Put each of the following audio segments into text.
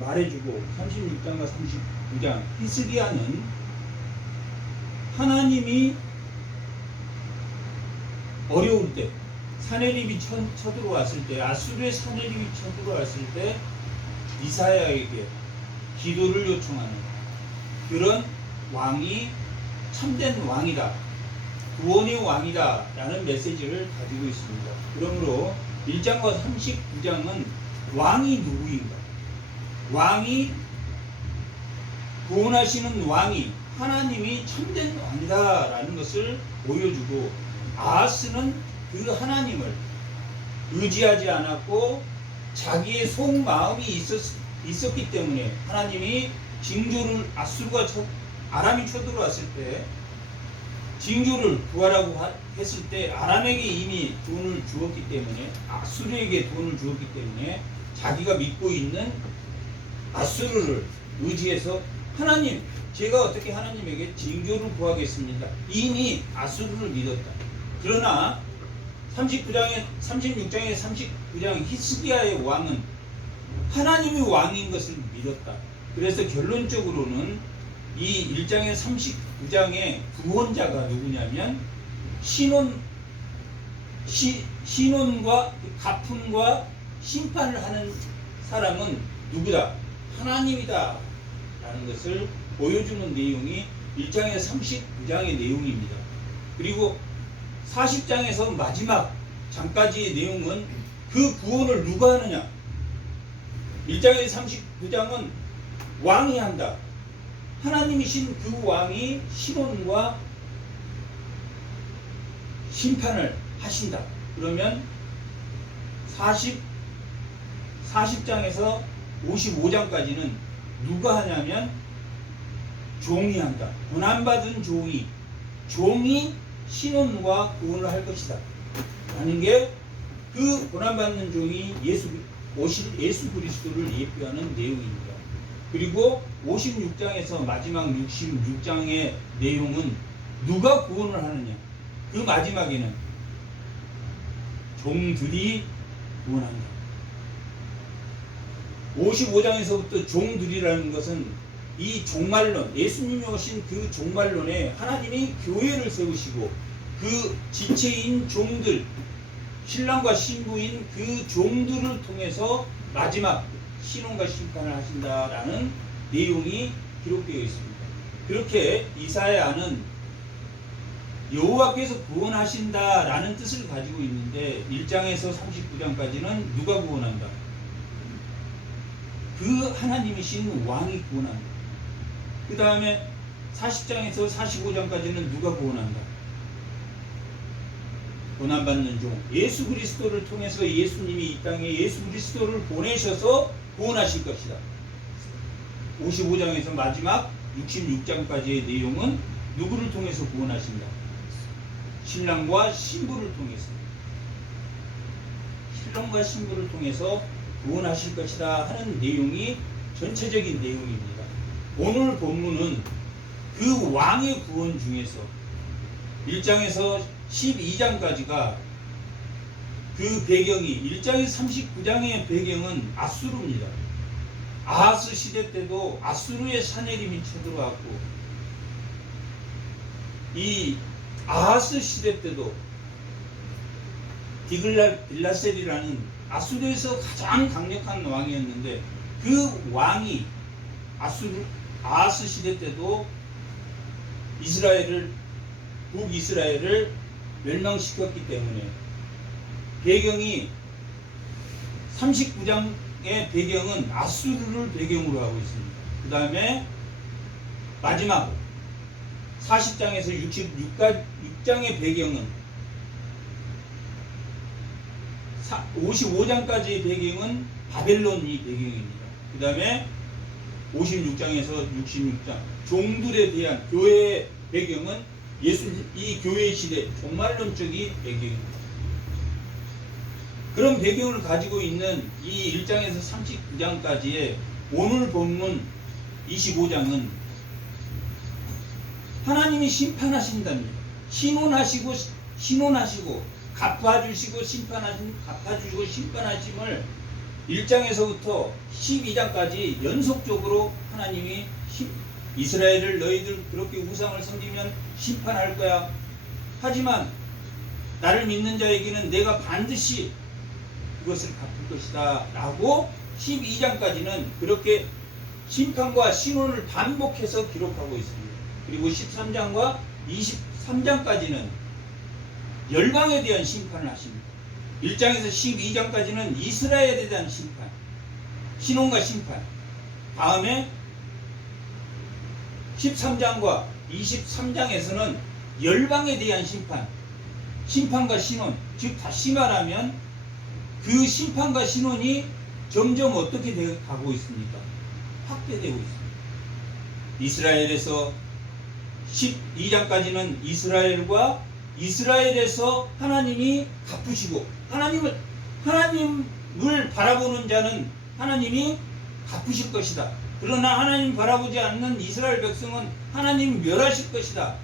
말해주고 36장과 39장 히스기야는 하나님이 어려울 때 사내립이 쳐들어왔을 때 아수르의 사내립이 쳐들어왔을 때 이사야에게 기도를 요청하는 그런 왕이 참된 왕이다, 구원의 왕이다 라는 메시지를 가지고 있습니다. 그러므로 1장과 39장은 왕이 누구인가, 왕이 구원하시는 왕이 하나님이 참된 왕이다 라는 것을 보여주고, 아하스는 그 하나님을 의지하지 않았고 자기의 속마음이 있었기 때문에 하나님이 징조를 아람이 쳐들어왔을 때 징조를 구하라고 했을 때 아람에게 이미 돈을 주었기 때문에, 아수르에게 돈을 주었기 때문에 자기가 믿고 있는 아수르를 의지해서 하나님, 제가 어떻게 하나님에게 징조를 구하겠습니다. 이미 아수르를 믿었다. 그러나 36장의 39장 히스기야의 왕은 하나님이 왕인 것을 믿었다. 그래서 결론적으로는 이 1장의 39장의 구원자가 누구냐면 신원과 가품과 심판을 하는 사람은 누구다? 하나님이다 라는 것을 보여주는 내용이 1장에서 39장의 내용입니다. 그리고 40장에서 마지막 장까지의 내용은 그 구원을 누가 하느냐. 1장에서 39장은 왕이 한다. 하나님이신 그 왕이 신원과 심판을 하신다. 그러면 40장에서 55장까지는 누가 하냐면 종이 한다. 고난받은 종이 신원과 구원을 할 것이다 라는 게, 그 고난받는 종이 예수 그리스도를 예표하는 내용입니다. 그리고 56장에서 마지막 66장의 내용은 누가 구원을 하느냐. 그 마지막에는 종들이 구원한다. 55장에서부터 종들이라는 것은 이 종말론, 예수님이 오신 그 종말론에 하나님이 교회를 세우시고 그 지체인 종들, 신랑과 신부인 그 종들을 통해서 마지막 신원과 심판을 하신다라는 내용이 기록되어 있습니다. 그렇게 이사야는 여호와께서 구원하신다라는 뜻을 가지고 있는데 1장에서 39장까지는 누가 구원한다? 그 하나님이신 왕이 구원한다. 그 다음에 40장에서 45장까지는 누가 구원한다? 고난받는 종 예수 그리스도를 통해서 예수님이 이 땅에 예수 그리스도를 보내셔서 구원하실 것이다. 55장에서 마지막 66장까지의 내용은 누구를 통해서 구원하신다? 신랑과 신부를 통해서, 신랑과 신부를 통해서 구원하실 것이다 하는 내용이 전체적인 내용입니다. 오늘 본문은 그 왕의 구원 중에서 1장에서 12장까지가 그 배경이, 1장에서 39장의 배경은 아수르입니다. 아하스 시대 때도 아수르의 사내림이 쳐들어왔고, 이 아하스 시대 때도 빌라셀이라는 아수르에서 가장 강력한 왕이었는데, 그 왕이 아하스 시대 때도 북이스라엘을 멸망시켰기 때문에 배경이 39장의 배경은 아수르를 배경으로 하고 있습니다. 그 다음에 마지막 40장에서 66장의 배경은 55장까지의 배경은 바벨론이 배경입니다. 그 다음에 56장에서 66장 종들에 대한 교회의 배경은 이 교회 시대 종말론적인 배경입니다. 그런 배경을 가지고 있는 이 1장에서 39장까지의 오늘 본문 25장은 하나님이 심판하신답니다. 신원하시고 갚아주시고 심판하심을 1장에서부터 12장까지 연속적으로 하나님이 이스라엘을 너희들 그렇게 우상을 섬기면 심판할 거야. 하지만 나를 믿는 자에게는 내가 반드시 그것을 갚을 것이다 라고 12장까지는 그렇게 심판과 신원을 반복해서 기록하고 있습니다. 그리고 13장과 23장까지는 열방에 대한 심판을 하십니다. 1장에서 12장까지는 이스라엘에 대한 심판, 신원과 심판. 다음에 13장과 23장에서는 열방에 대한 심판, 심판과 신원. 즉 다시 말하면 그 심판과 신원이 점점 어떻게 가고 있습니까? 확대되고 있습니다. 이스라엘에서 12장까지는 이스라엘에서 하나님이 갚으시고 하나님을 바라보는 자는 하나님이 갚으실 것이다. 그러나 하나님 바라보지 않는 이스라엘 백성은 하나님 멸하실 것이다.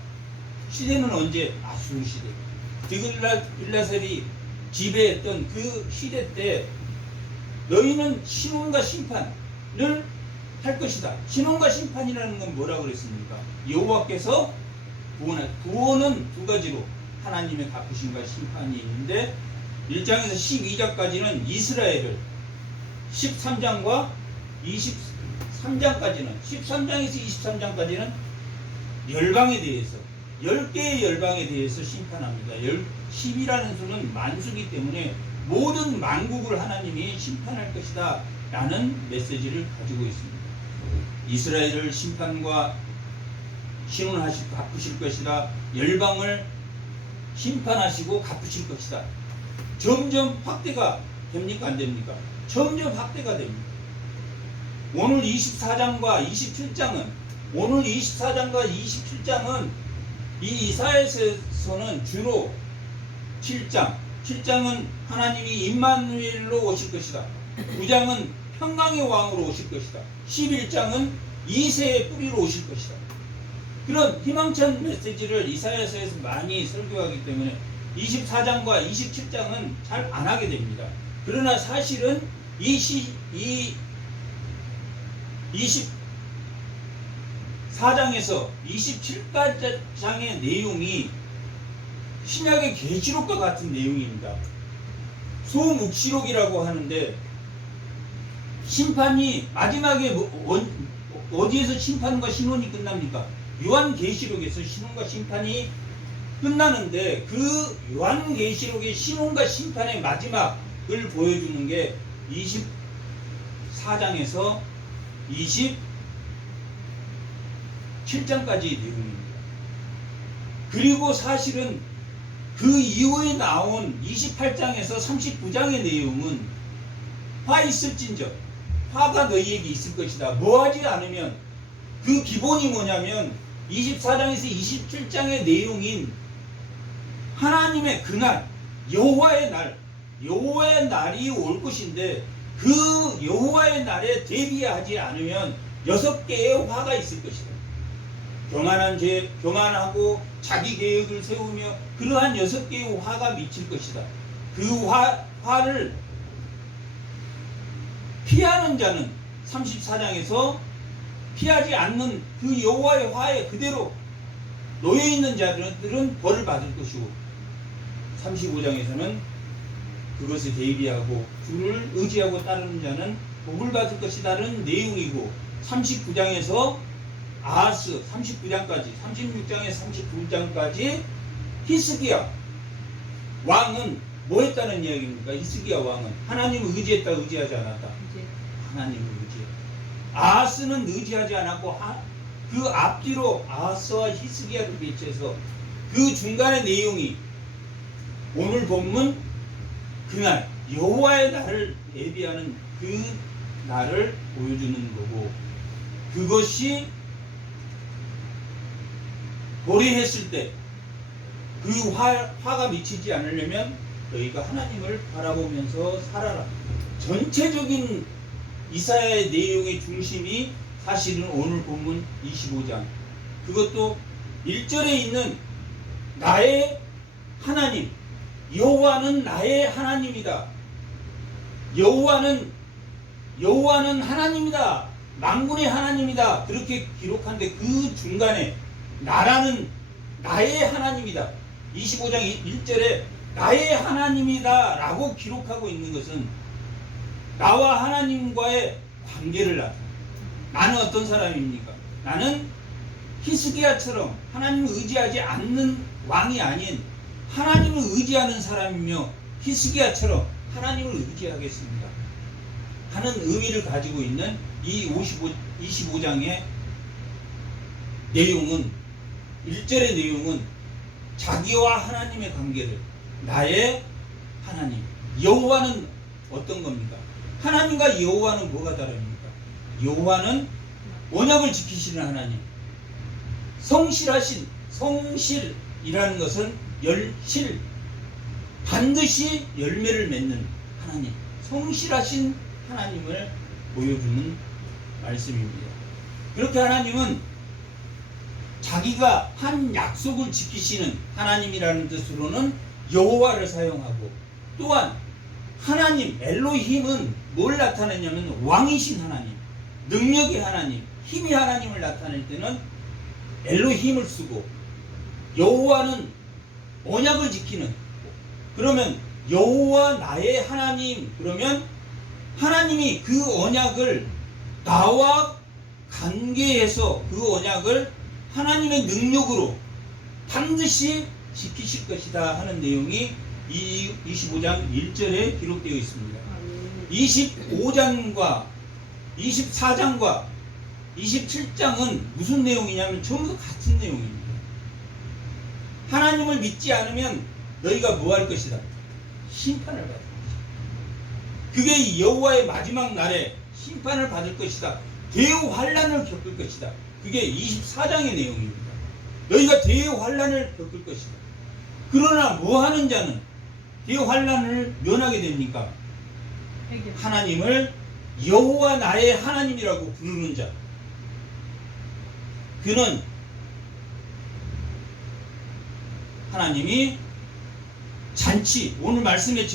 시대는 언제? 아수르 시대. 드글라셀이 지배했던 그 시대 때 너희는 신원과 심판을 할 것이다. 신원과 심판이라는 건 뭐라고 그랬습니까? 여호와께서 구원은 두 가지로 하나님의 갚으심과 심판이 있는데 1장에서 12장까지는 이스라엘을 13장과 23장까지는 13장에서 23장까지는 열방에 대해서 10개의 열방에 대해서 심판합니다. 10이라는 수는 만수기 때문에 모든 만국을 하나님이 심판할 것이다 라는 메시지를 가지고 있습니다. 이스라엘을 심판과 신원하시고 갚으실 것이다. 열방을 심판하시고 갚으실 것이다. 점점 확대가 됩니까? 안 됩니까? 점점 확대가 됩니다. 오늘 24장과 27장은 이 이사야서는 주로 7장은 하나님이 임마누엘로 오실 것이다. 9장은 평강의 왕으로 오실 것이다. 11장은 이새의 뿌리로 오실 것이다. 그런 희망찬 메시지를 이사야서에서 많이 설교하기 때문에 24장과 27장은 잘 안 하게 됩니다. 그러나 사실은 이 24장에서 27장의 내용이 신약의 계시록과 같은 내용입니다. 소묵시록이라고 하는데 심판이 마지막에 어디에서 심판과 신원이 끝납니까? 요한계시록에서 신원과 심판이 끝나는데 그 요한계시록의 신원과 심판의 마지막을 보여주는 게 24장에서 27장까지의 내용입니다. 그리고 사실은 그 이후에 나온 28장에서 39장의 내용은 화 있을진저 화가 너희에게 있을 것이다. 뭐하지 않으면 그 기본이 뭐냐면 24장에서 27장의 내용인 하나님의 그날 여호와의 날이 올 것인데 그 여호와의 날에 대비하지 않으면 6개의 화가 있을 것이다. 교만하고 자기 계획을 세우며 그러한 6개의 화가 미칠 것이다. 그 화를 피하는 자는 34장에서 피하지 않는 그 여호와의 화에 그대로 놓여있는 자들은 벌을 받을 것이고 35장에서는 그것을 대비하고 주를 의지하고 따르는 자는 복을 받을 것이라는 내용이고 39장에서 아하스 39장까지 36장에서 39장까지 히스기야 왕은 뭐 했다는 이야기입니까? 히스기야 왕은 하나님을 의지했다 의지하지 않았다? 하나님을 의지했다. 아하스는 의지하지 않았고 그 앞뒤로 아하스와 히스기야를 배치해서 그 중간의 내용이 오늘 본문 그날 여호와의 날을 예비하는 그 날을 보여주는 거고 그것이 도래했을 때 그 화가 미치지 않으려면 너희가 하나님을 바라보면서 살아라. 전체적인 이사야의 내용의 중심이 사실은 오늘 본문 25장 그것도 1절에 있는 나의 하나님 여호와는 나의 하나님이다. 여호와는 여호와는 하나님이다, 만군의 하나님이다, 그렇게 기록한데 그 중간에 나라는 나의 하나님이다, 25장 1절에 나의 하나님이다 라고 기록하고 있는 것은 나와 하나님과의 관계를 나타내. 나는 어떤 사람입니까? 나는 히스기야처럼 하나님을 의지하지 않는 왕이 아닌 하나님을 의지하는 사람이며 히스기야처럼 하나님을 의지하겠습니다 하는 의미를 가지고 있는 이 25장의 내용은, 1절의 내용은 자기와 하나님의 관계를, 나의 하나님, 여호와는 어떤 겁니까? 하나님과 여호와는 뭐가 다릅니까? 여호와는 언약을 지키시는 하나님, 성실하신, 성실이라는 것은 열실, 반드시 열매를 맺는 하나님, 성실하신 하나님을 보여주는 말씀입니다. 그렇게 하나님은 자기가 한 약속을 지키시는 하나님이라는 뜻으로는 여호와를 사용하고, 또한 하나님 엘로힘은 뭘 나타내냐면 왕이신 하나님, 능력의 하나님, 힘의 하나님을 나타낼 때는 엘로힘을 쓰고, 여호와는 언약을 지키는, 그러면 여호와 나의 하나님, 그러면 하나님이 그 언약을 나와 관계해서 그 언약을 하나님의 능력으로 반드시 지키실 것이다 하는 내용이 이 25장 1절에 기록되어 있습니다. 25장과 24장과 27장은 무슨 내용이냐면 전부 같은 내용입니다. 하나님을 믿지 않으면 너희가 뭐 할 것이다? 심판을 받을 것이다. 그게 여호와의 마지막 날에 심판을 받을 것이다, 대환란을 겪을 것이다. 그게 24장의 내용입니다. 너희가 대환란을 겪을 것이다. 그러나 뭐 하는 자는 대환란을 면하게 됩니까? 하나님을 여호와 나의 하나님이라고 부르는 자, 그는 하나님이 잔치, 오늘 말씀의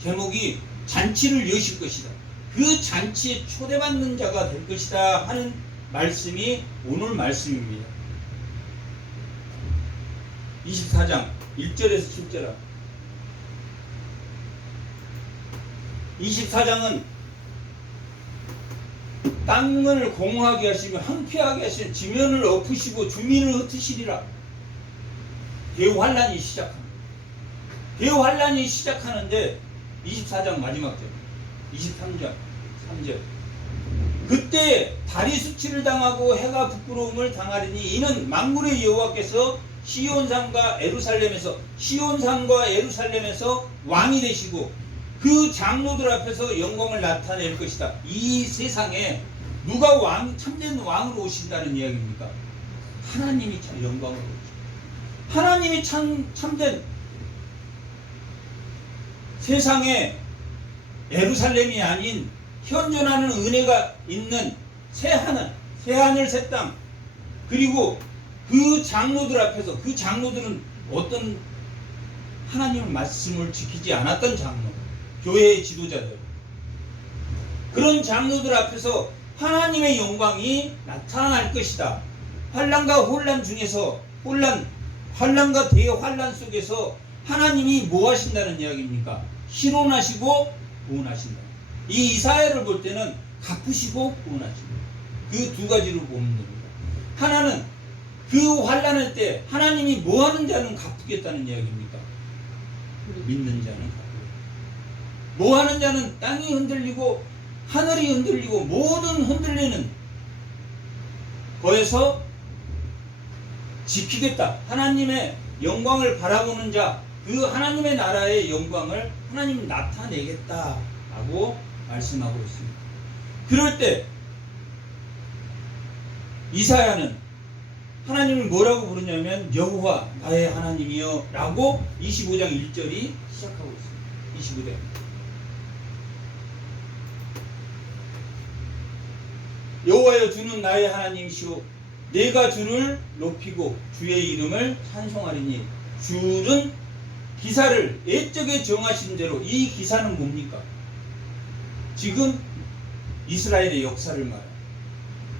제목이 잔치를 여실 것이다, 그 잔치에 초대받는 자가 될 것이다 하는 말씀이 오늘 말씀입니다. 24장 1절에서 7절. 24장은 땅을 공허하게 하시며 황폐하게 하시며 지면을 엎으시고 주민을 흩으시리라. 대환란이 시작합니다. 대환란이 시작하는데 24장 마지막 절 23장 3절, 그때 달이 수치를 당하고 해가 부끄러움을 당하리니 이는 만군의 여호와께서 시온산과 에루살렘에서 왕이 되시고 그 장로들 앞에서 영광을 나타낼 것이다. 이 세상에 누가 참된 왕으로 오신다는 이야기입니까? 하나님이 영광으로 오십니다. 하나님이 참된 세상에 예루살렘이 아닌 현존하는 은혜가 있는 새하늘 새 땅, 그리고 그 장로들 앞에서, 그 장로들은 어떤 하나님의 말씀을 지키지 않았던 장로, 교회의 지도자들, 그런 장로들 앞에서 하나님의 영광이 나타날 것이다. 환난과 혼란 중에서, 환난과 대환란 속에서 하나님이 뭐 하신다는 이야기입니까? 희론하시고 구원하신다. 이 이사야를 볼 때는 갚으시고 구원하신다. 그 두 가지로 보면 됩니다. 하나는 그 환난할 때 하나님이 뭐 하는 자는 갚겠다는 이야기입니까? 믿는 자는 갚고, 뭐 하는 자는 땅이 흔들리고 하늘이 흔들리고 모든 흔들리는 거에서 지키겠다. 하나님의 영광을 바라보는 자, 그 하나님의 나라의 영광을 하나님이 나타내겠다라고 말씀하고 있습니다. 그럴 때 이사야는 하나님을 뭐라고 부르냐면 여호와 나의 하나님이여 라고 25장 1절이 시작하고 있습니다. 25장. 여호와여 주는 나의 하나님이시오, 내가 주를 높이고 주의 이름을 찬송하리니. 주는 기사를 옛적에 정하신 대로, 이 기사는 뭡니까? 지금 이스라엘의 역사를 말해요.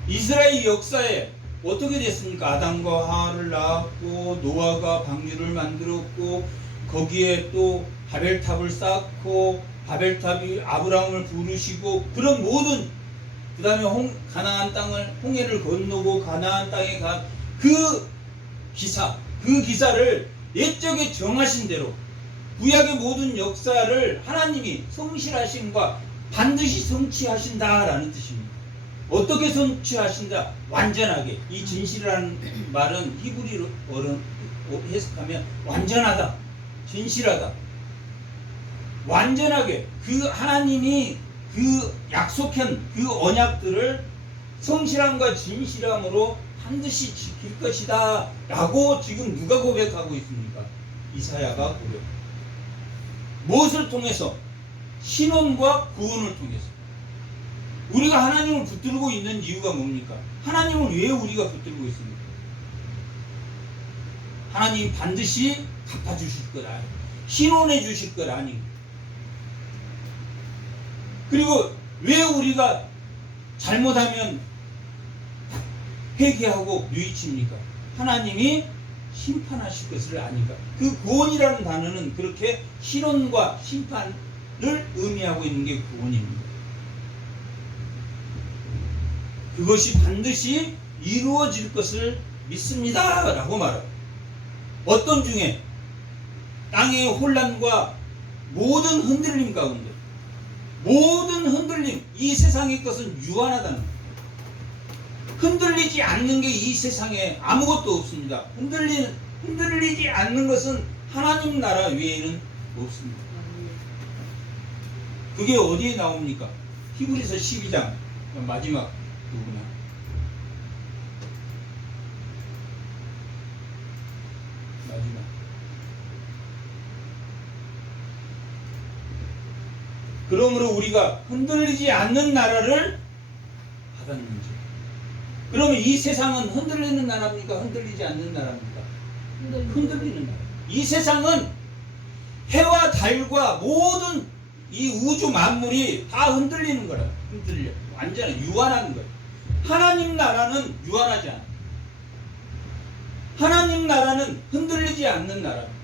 이스라엘 역사에 어떻게 됐습니까? 아담과 하와를 낳았고 노아가 방주를 만들었고 거기에 또 바벨탑을 쌓고 바벨탑이 아브라함을 부르시고 그런 모든 그 다음에 가나안 땅을 홍해를 건너고 가나안 땅에 간 그 기사를 옛적에 정하신 대로 구약의 모든 역사를 하나님이 성실하심과 반드시 성취하신다라는 뜻입니다. 어떻게 성취하신다? 완전하게. 이 진실이라는 말은 히브리어로 해석하면 완전하다, 진실하다, 완전하게 그 하나님이 그 약속한 그 언약들을 성실함과 진실함으로 반드시 지킬 것이다 라고 지금 누가 고백하고 있습니까? 이사야가 고백. 무엇을 통해서? 신원과 구원을 통해서. 우리가 하나님을 붙들고 있는 이유가 뭡니까? 하나님을 왜 우리가 붙들고 있습니까? 하나님 반드시 갚아주실 것 아니고 신원해 주실 것 아니고. 그리고 왜 우리가 잘못하면 회개하고 뉘우칩니까? 하나님이 심판하실 것을 아니까. 그 구원이라는 단어는 그렇게 신원과 심판을 의미하고 있는 게 구원입니다. 그것이 반드시 이루어질 것을 믿습니다 라고 말합니다. 어떤 중에 땅의 혼란과 모든 흔들림 가운데 모든 흔들림, 이 세상의 것은 유한하다는 거예요. 흔들리지 않는 게 이 세상에 아무것도 없습니다. 흔들리지 않는 것은 하나님 나라 외에는 없습니다. 그게 어디에 나옵니까? 히브리서 12장 마지막 누구나 마지막 그러므로 우리가 흔들리지 않는 나라를 받았는지. 그러면 이 세상은 흔들리는 나라입니까? 흔들리지 않는 나라입니까? 흔들리는 나라. 이 세상은 해와 달과 모든 이 우주 만물이 다 흔들리는 거라. 흔들려. 완전히 유한한 거예요. 하나님 나라는 유한하지 않아요. 하나님 나라는 흔들리지 않는 나라입니다.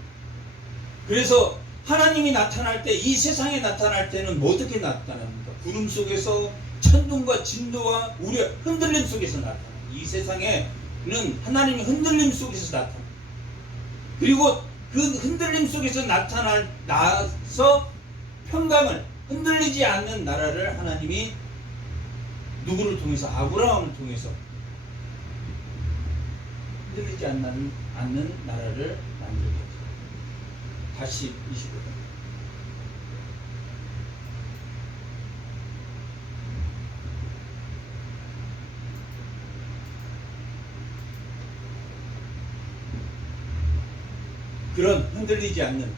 그래서 하나님이 나타날 때, 이 세상에 나타날 때는 어떻게 나타납니까? 구름 속에서 천둥과 진도와 우려, 흔들림 속에서 나타납니다. 이 세상에는 하나님이 흔들림 속에서 나타납니다. 그리고 그 흔들림 속에서 나서 평강을, 흔들리지 않는 나라를 하나님이 누구를 통해서? 아브라함을 통해서 흔들리지 않는 나라를 만들었습니다. 다시 25절. 그런 흔들리지 않는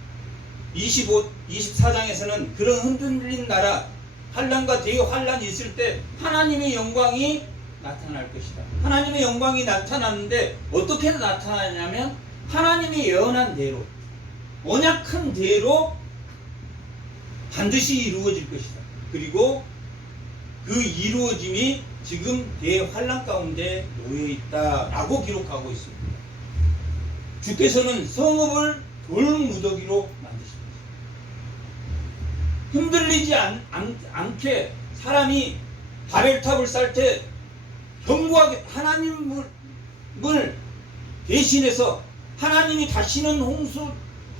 24장에서는 그런 흔들린 나라, 환란과 대환란이 있을 때 하나님의 영광이 나타날 것이다. 하나님의 영광이 나타나는데 어떻게 나타나냐면 하나님이 예언한 대로, 언약한 대로 반드시 이루어질 것이다. 그리고 그 이루어짐이 지금 대환란 가운데 놓여 있다라고 기록하고 있습니다. 주께서는 성읍을 돌무더기로 만드십니다. 흔들리지 않게 사람이 바벨탑을 쌓을 때 견고하게 하나님을 대신해서 하나님이 다시는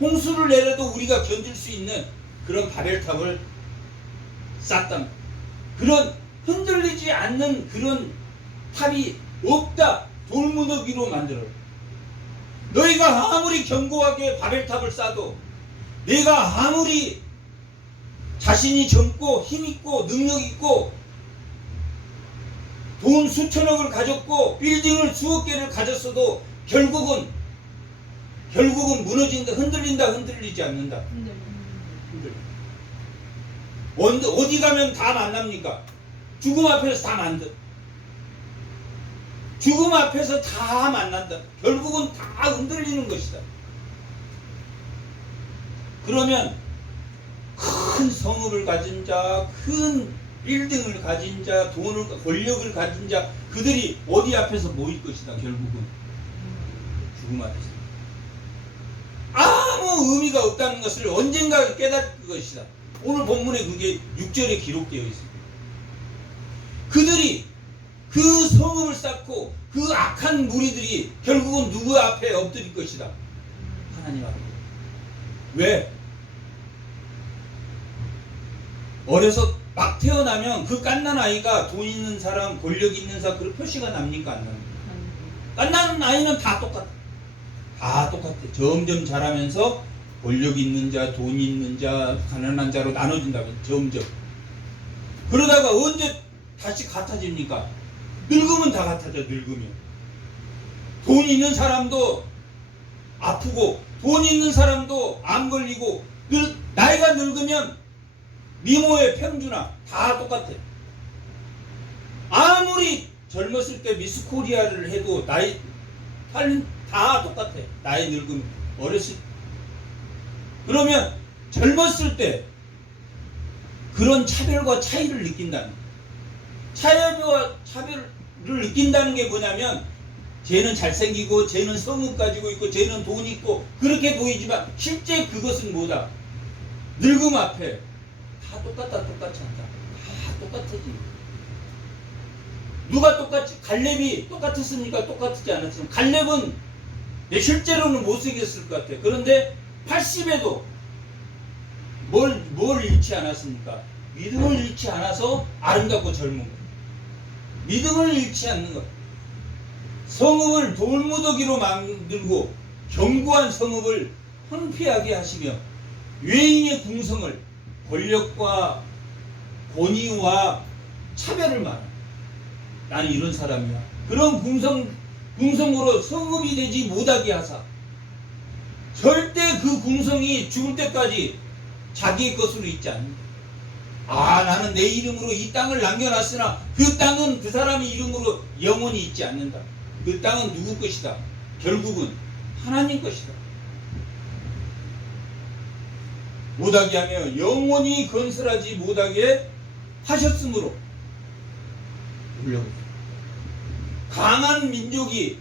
홍수를 내려도 우리가 견딜 수 있는 그런 바벨탑을 쌓다. 그런 흔들리지 않는 그런 탑이 없다. 돌무더기로 만들어. 너희가 아무리 견고하게 바벨탑을 쌓아도, 내가 아무리 자신이 젊고 힘있고 능력있고 돈 수천억을 가졌고 빌딩을 수억 개를 가졌어도 결국은 무너진다. 흔들린다. 흔들리지 않는다. 어디 가면 다 만납니까? 죽음 앞에서 다 만든. 죽음 앞에서 다 만난다. 결국은 다 흔들리는 것이다. 그러면 큰 성읍을 가진 자, 큰 빌딩을 가진 자, 돈을, 권력을 가진 자, 그들이 어디 앞에서 모일 것이다. 결국은 죽음 앞에서. 아무 의미가 없다는 것을 언젠가 깨닫을 것이다. 오늘 본문에 그게 6절에 기록되어 있습니다. 그들이 그 성읍을 쌓고 그 악한 무리들이 결국은 누구 앞에 엎드릴 것이다. 하나님 앞에. 왜? 어려서 막 태어나면 그 갓난 아이가 돈 있는 사람, 권력 있는 사람, 그런 표시가 납니까? 안 납니까? 갓난 아이는 다 똑같아. 다 똑같아. 점점 자라면서 권력 있는 자, 돈 있는 자, 가난한 자로 나눠진다고. 점점. 그러다가 언제 다시 같아집니까? 늙으면 다 같아져. 늙으면. 돈 있는 사람도 아프고 돈 있는 사람도 암 걸리고 나이가 늙으면 미모의 평준화 다 똑같아. 아무리 젊었을 때 미스 코리아를 해도 나이 다 똑같아. 나이 늙으면. 어렸을 때. 그러면 젊었을 때 그런 차별과 차이를 느낀다는 거야. 차별을 느낀다는 게 뭐냐면 쟤는 잘생기고 쟤는 성읍 가지고 있고 쟤는 돈 있고 그렇게 보이지만 실제 그것은 뭐다? 늙음 앞에 다 똑같다. 똑같지 않다. 다 똑같아지. 누가 똑같지? 갈렙이 똑같았습니까? 똑같지 않았습니까? 갈렙은 실제로는 못생겼을 것 같아. 그런데 80에도 뭘 잃지 않았습니까? 믿음을 잃지 않아서 아름답고 젊은 것. 믿음을 잃지 않는 것. 성읍을 돌무더기로 만들고 견고한 성읍을 황폐하게 하시며 외인의 궁성을 권력과 권위와 차별을 말한다. 나는 이런 사람이야. 그런 궁성으로 성읍이 되지 못하게 하사 절대 그 궁성이 죽을 때까지 자기의 것으로 있지 않는다. 나는 내 이름으로 이 땅을 남겨놨으나 그 땅은 그 사람의 이름으로 영원히 있지 않는다. 그 땅은 누구 것이다? 결국은 하나님 것이다. 못하게 하며 영원히 건설하지 못하게 하셨으므로 물려보다. 강한 민족이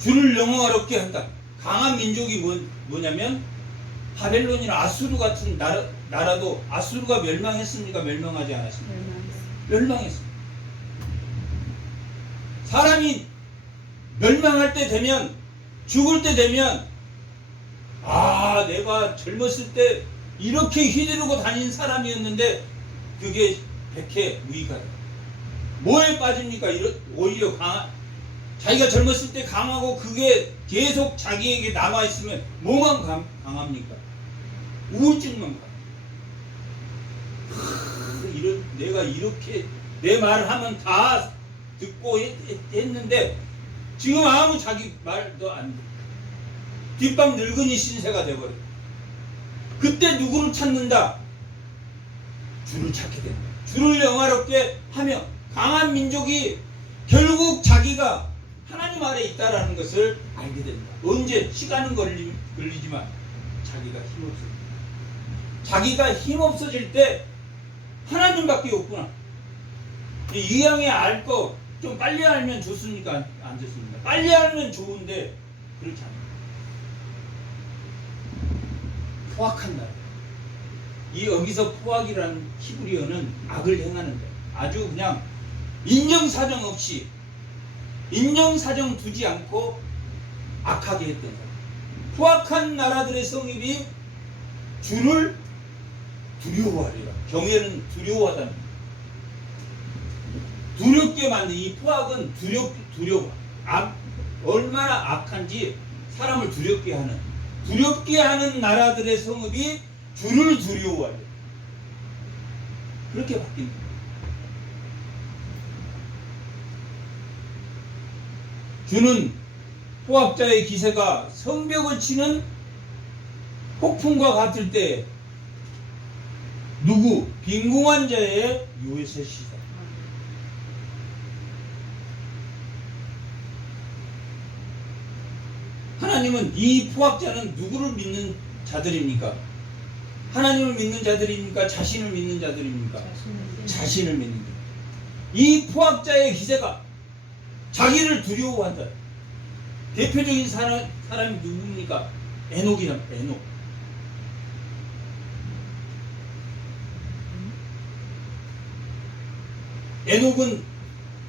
주를 영화롭게 한다. 강한 민족이 뭐냐면 바벨론이나 아수르 같은 나라도 아수르가 멸망했습니까? 멸망하지 않았습니까? 멸망했습니다. 사람이 멸망할 때 되면 죽을 때 되면 내가 젊었을 때 이렇게 휘두르고 다닌 사람이었는데 그게 백해무익하다. 뭐에 빠집니까? 오히려 자기가 젊었을 때 강하고 그게 계속 자기에게 남아있으면 뭐만 강합니까? 우울증만 내가 이렇게 내 말을 하면 다 듣고 했는데 지금 아무 자기 말도 안 돼. 뒷방 늙은이 신세가 돼버려. 그때 누구를 찾는다? 주를 찾게 된다. 주를 영화롭게 하며 강한 민족이 결국 자기가 하나님 아래 있다라는 것을 알게 된다. 언제? 시간은 걸리지만 자기가 힘없어진다. 자기가 힘없어질 때 하나님밖에 없구나. 이 양에 알 거 좀 빨리 알면 좋습니까? 안 좋습니까? 빨리 알면 좋은데 그렇지 않아요. 포악한 나라. 여기서 포악이라는 히브리어는 악을 행하는 거예요. 아주 그냥 인정사정 없이 인정사정 두지 않고 악하게 했던 사람. 포악한 나라들의 성읍이 주를 두려워하리라. 경외는 두려워하다는 거예요. 두렵게 만든 이 포악은 두려워. 얼마나 악한지 사람을 두렵게 하는 나라들의 성읍이 주를 두려워하려. 그렇게 바뀐 거예요. 주는 포악자의 기세가 성벽을 치는 폭풍과 같을 때 누구? 빈궁한 자의 요새시다. 하나님은 이 포악자는 누구를 믿는 자들입니까? 하나님을 믿는 자들입니까? 자신을 믿는 자들입니까? 자신을 믿는 자. 이 포악자의 기세가 자기를 두려워한다. 대표적인 사람이 누굽니까? 에녹이란 에녹. 에녹은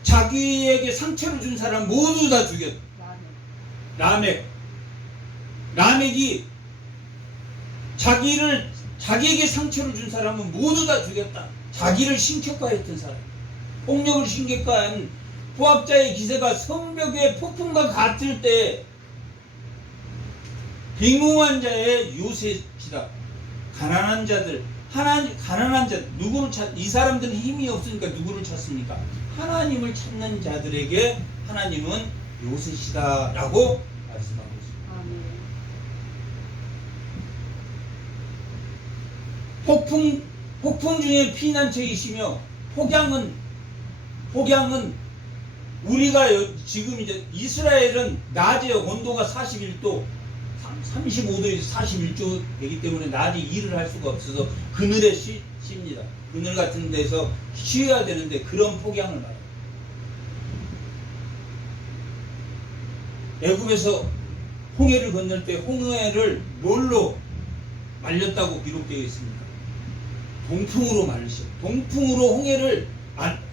자기에게 상처를 준 사람 모두 다 죽였다. 라멕이 자기에게 상처를 준 사람은 모두 다 죽였다. 자기를 신격화했던 사람, 폭력을 신격화한 포악자의 기세가 성벽의 폭풍과 같을 때 빙웅한 자의 요셉이다. 가난한 자들, 가난한 자, 누구를 이 사람들은 힘이 없으니까 누구를 찾습니까? 하나님을 찾는 자들에게 하나님은 요셉이다 라고 말씀하고 있습니다. 폭풍 중에 피난처이시며 폭양은 우리가 지금 이제 이스라엘은 낮에 온도가 41도 35도에서 41도 되기 때문에 낮에 일을 할 수가 없어서 그늘에 쉽니다. 그늘 같은 데서 쉬어야 되는데 그런 폭양을 말해요. 애굽에서 홍해를 건널 때 홍해를 뭘로 말렸다고 기록되어 있습니다. 동풍으로 말리셔. 동풍으로 홍해를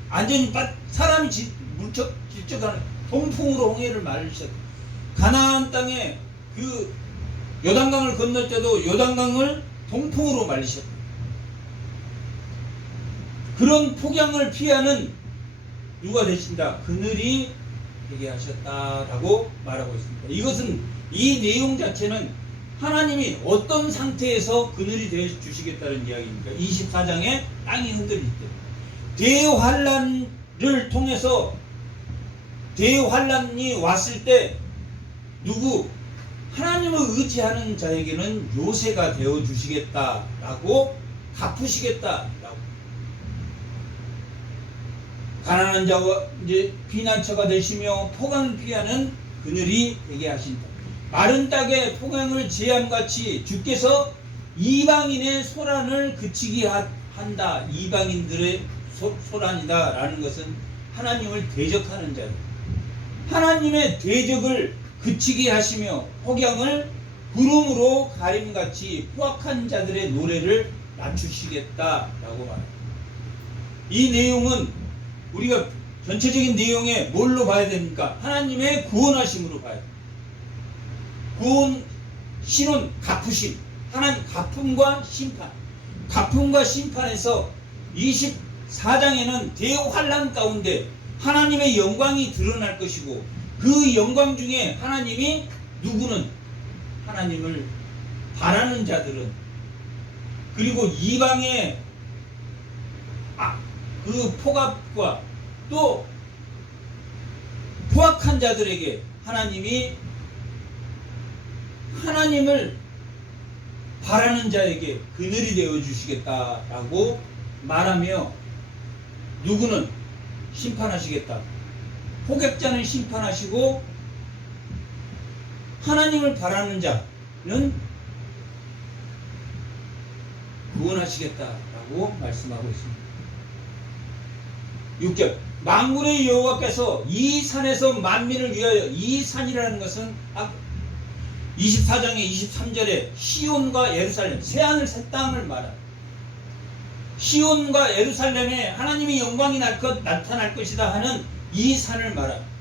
완전히 사람이 질적하는 동풍으로 홍해를 말리셨다. 가나안 땅에 그 요단강을 건널 때도 요단강을 동풍으로 말리셨다. 그런 폭양을 피하는 누가 되신다? 그늘이 되게 하셨다라고 말하고 있습니다. 이것은 이 내용 자체는 하나님이 어떤 상태에서 그늘이 되어 주시겠다는 이야기입니까? 24장에 땅이 흔들릴 때 대환란을 통해서 대환란이 왔을 때 하나님을 의지하는 자에게는 요새가 되어 주시겠다라고 갚으시겠다라고 가난한 자와 이제 피난처가 되시며 폭양을 피하는 그늘이 되게 하신다. 마른 땅에 폭양을 제함같이 주께서 이방인의 소란을 그치게 한다. 이방인들의 소란이다 라는 것은 하나님을 대적하는 자들, 하나님의 대적을 그치게 하시며 폭양을 구름으로 가림같이 포악한 자들의 노래를 낮추시겠다라고 말합니다. 이 내용은 우리가 전체적인 내용에 뭘로 봐야 됩니까? 하나님의 구원하심으로 봐야 됩니다. 구원, 신원, 갚으심, 하나님 갚음과 심판, 갚음과 심판에서 24장에는 대환란 가운데 하나님의 영광이 드러날 것이고 그 영광 중에 하나님이 누구는 하나님을 바라는 자들은 그리고 이방의 그 폭압과 또 포악한 자들에게 하나님을 바라는 자에게 그늘이 되어 주시겠다라고 말하며 누구는 심판하시겠다. 폭격자는 심판하시고 하나님을 바라는 자는 구원하시겠다라고 말씀하고 있습니다. 6절 만군의 여호와께서 이 산에서 만민을 위하여, 이 산이라는 것은 24장의 23절에 시온과 예루살렘, 새하늘 새 땅을 말합니다. 시온과 예루살렘에 하나님의 영광이 나타날 것이다 하는 이 산을 말합니다.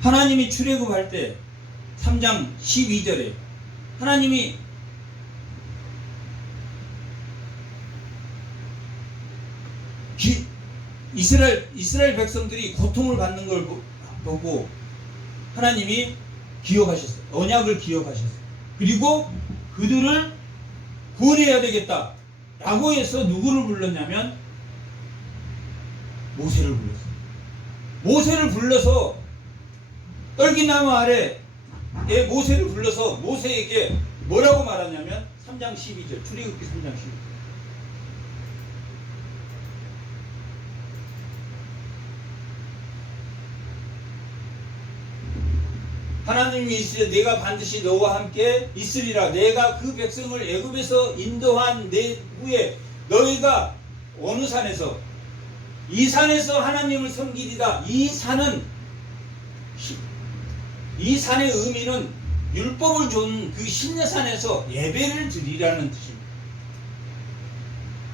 하나님이 출애굽할 때 3장 12절에 하나님이 이스라엘 백성들이 고통을 받는 걸 보고 하나님이 기억하셨어요. 언약을 기억하셨어요. 그리고 그들을 구원해야 되겠다 라고 해서 누구를 불렀냐면 모세를 불렀어요. 모세를 불러서 떨기나무 아래에 모세를 불러서 모세에게 뭐라고 말하냐면 3장 12절 출애굽기 3장 12절 하나님이 이르시되 내가 반드시 너와 함께 있으리라. 내가 그 백성을 애굽에서 인도한 내 후에 너희가 어느 산에서 이 산에서 하나님을 섬기리다. 이 산의 의미는 율법을 준 그 신내산에서 예배를 드리라는 뜻입니다.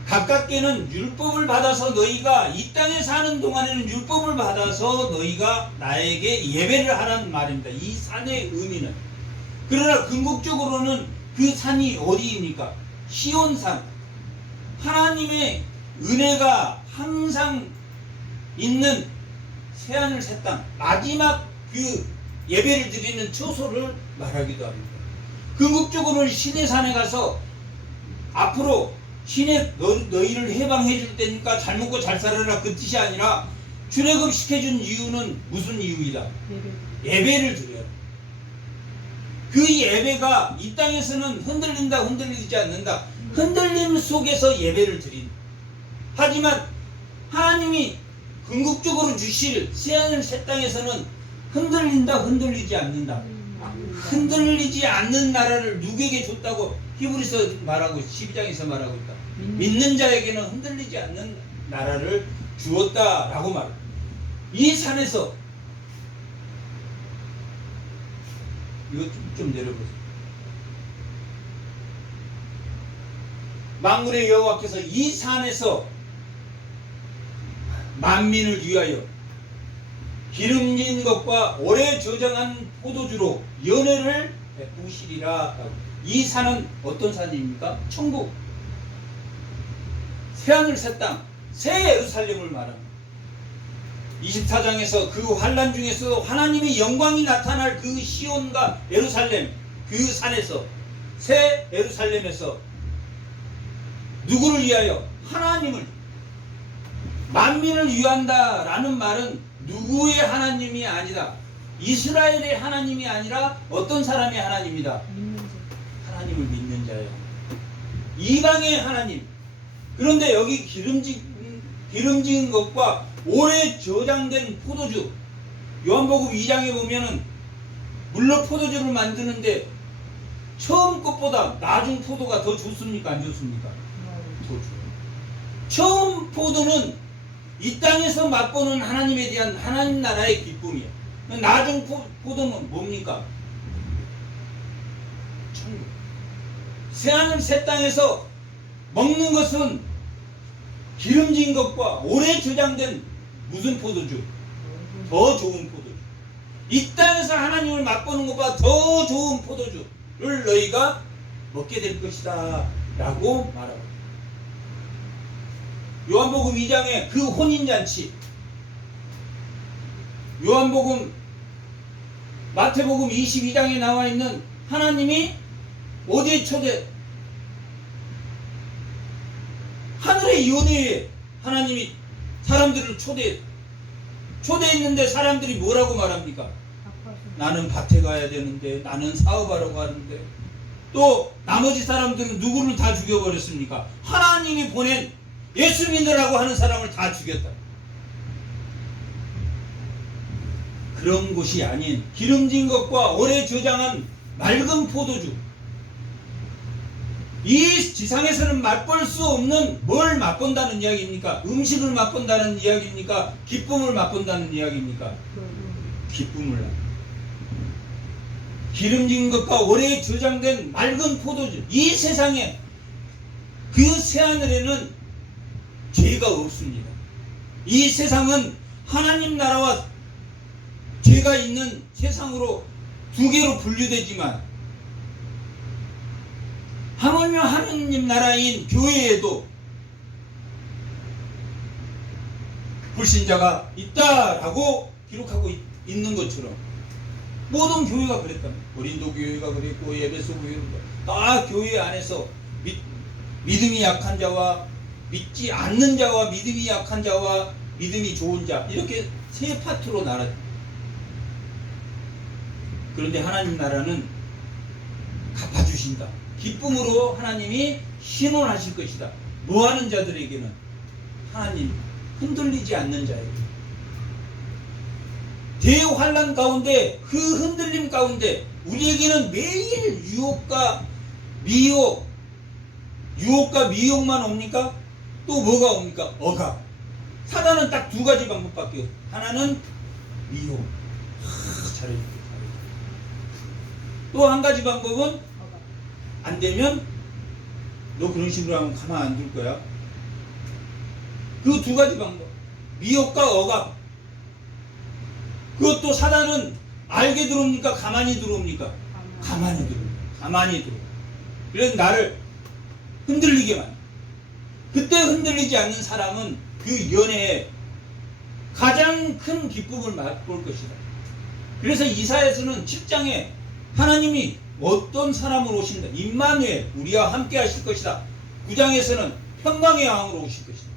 가깝게는 율법을 받아서 너희가 이 땅에 사는 동안에는 율법을 받아서 너희가 나에게 예배를 하라는 말입니다. 이 산의 의미는. 그러나 궁극적으로는 그 산이 어디입니까? 시온산. 하나님의 은혜가 항상 있는 새하늘 새 땅, 마지막 그 예배를 드리는 처소를 말하기도 합니다. 궁극적으로는 신의 산에 가서 앞으로 신의 너희를 해방해 줄 때니까 잘 먹고 잘 살아라 그 뜻이 아니라 출애굽시켜준 이유는 무슨 이유이다? 예배를 드려요. 그 예배가 이 땅에서는 흔들린다 흔들리지 않는다. 흔들림 속에서 예배를 드린다. 하지만 하나님이 궁극적으로 주실 새하늘 새 땅에서는 흔들린다 흔들리지 않는다. 흔들리지 않는 나라를 누구에게 줬다고 히브리서 말하고 12장에서 말하고 있다. 믿는 자에게는 흔들리지 않는 나라를 주었다라고 말합니다. 이 산에서 이거 좀 내려보세요. 만군의 여호와께서 이 산에서 만민을 위하여 기름진 것과 오래 저장한 포도주로 연회를 베푸시리라. 이 산은 어떤 산입니까? 천국, 새하늘 새 땅, 새 예루살렘을 말합니다. 24장에서 그 환난 중에서 하나님의 영광이 나타날 그 시온과 예루살렘, 그 산에서, 새 예루살렘에서 누구를 위하여? 하나님을, 만민을 위한다라는 말은 누구의 하나님이 아니다. 이스라엘의 하나님이 아니라 어떤 사람의 하나님이다? 하나님을 믿는 자예요. 이방의 하나님. 그런데 여기 기름진 것과 오래 저장된 포도주, 요한복음 2장에 보면은 물로 포도주를 만드는데 처음 것보다 나중 포도가 더 좋습니까? 안 좋습니까? 더 좋아요. 처음 포도는 이 땅에서 맛보는 하나님에 대한 하나님 나라의 기쁨이에요. 나중 포도는 뭡니까? 천국. 새하늘 새 땅에서 먹는 것은 기름진 것과 오래 저장된 무슨 포도주? 더 좋은 포도주. 이 땅에서 하나님을 맛보는 것보다 더 좋은 포도주를 너희가 먹게 될 것이다 라고 말하고, 요한복음 2장에 그 혼인잔치, 마태복음 22장에 나와 있는 하나님이 어디에 하늘의 연회에 하나님이 사람들을 초대했는데 사람들이 뭐라고 말합니까? 나는 밭에 가야 되는데, 나는 사업하러 가는데, 또 나머지 사람들은 누구를 다 죽여버렸습니까? 하나님이 보낸 예수 믿으라고 하는 사람을 다 죽였다. 그런 곳이 아닌 기름진 것과 오래 저장한 맑은 포도주, 이 지상에서는 맛볼 수 없는 뭘 맛본다는 이야기입니까? 음식을 맛본다는 이야기입니까? 기쁨을 맛본다는 이야기입니까? 기쁨을. 기름진 것과 오래 저장된 맑은 포도주. 이 세상에, 그 새하늘에는 죄가 없습니다. 이 세상은 하나님 나라와 죄가 있는 세상으로 두 개로 분류되지만, 하물며 하나님 나라인 교회에도 불신자가 있다라고 기록하고 있는 것처럼 모든 교회가 그랬답니다. 고린도 교회가 그랬고 에베소 교회가 다 교회 안에서 믿음이 약한 자와 믿지 않는 자와 믿음이 약한 자와 믿음이 좋은 자, 이렇게 세 파트로 나눠집니다. 그런데 하나님 나라는 갚아주신다. 기쁨으로 하나님이 신원하실 것이다. 뭐하는 자들에게는? 하나님 흔들리지 않는 자에게, 대환란 가운데 그 흔들림 가운데 우리에게는 매일 유혹과 미혹만 옵니까? 또 뭐가 옵니까? 억압. 사단은 딱 두 가지 방법밖에 없어요. 하나는 미혹. 잘해줄게. 또 한 가지 방법은 안 되면 너 그런 식으로 하면 가만 안 둘 거야. 그 두 가지 방법. 미혹과 억압. 그것도 사단은 알게 들어옵니까? 가만히 들어옵니까? 가만히 들어옵니다. 가만히 들어옵니다. 그래서 나를 흔들리게 만듭니다. 그때 흔들리지 않는 사람은 그 연애에 가장 큰 기쁨을 맛볼 것이다. 그래서 이사야서는 7장에 하나님이 어떤 사람으로 오신다. 임마누엘 우리와 함께 하실 것이다. 9장에서는 평강의 왕으로 오실 것이다.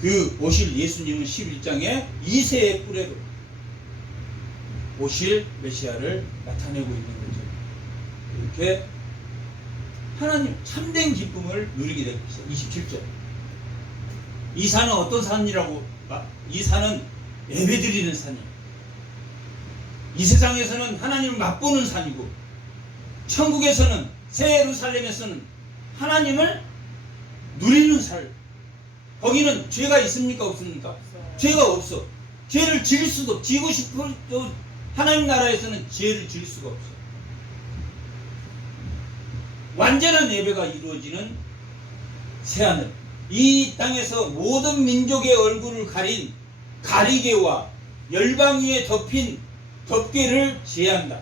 그 오실 예수님은 11장에 이새의 뿔에로 오실 메시아를 나타내고 있는 거죠. 이렇게 하나님 참된 기쁨을 누리게 될 것이다. 27절. 이 산은 어떤 산이라고? 이 산은 예배드리는 산이에요. 이 세상에서는 하나님을 맛보는 산이고, 천국에서는 새 예루살렘에서는 하나님을 누리는 산. 거기는 죄가 있습니까? 없습니까? 죄가 없어. 죄를 지을 수도, 지고 싶어도 하나님 나라에서는 죄를 지을 수가 없어. 완전한 예배가 이루어지는 새하늘. 이 땅에서 모든 민족의 얼굴을 가린 가리개와 열방 위에 덮인 덮개를 제한다.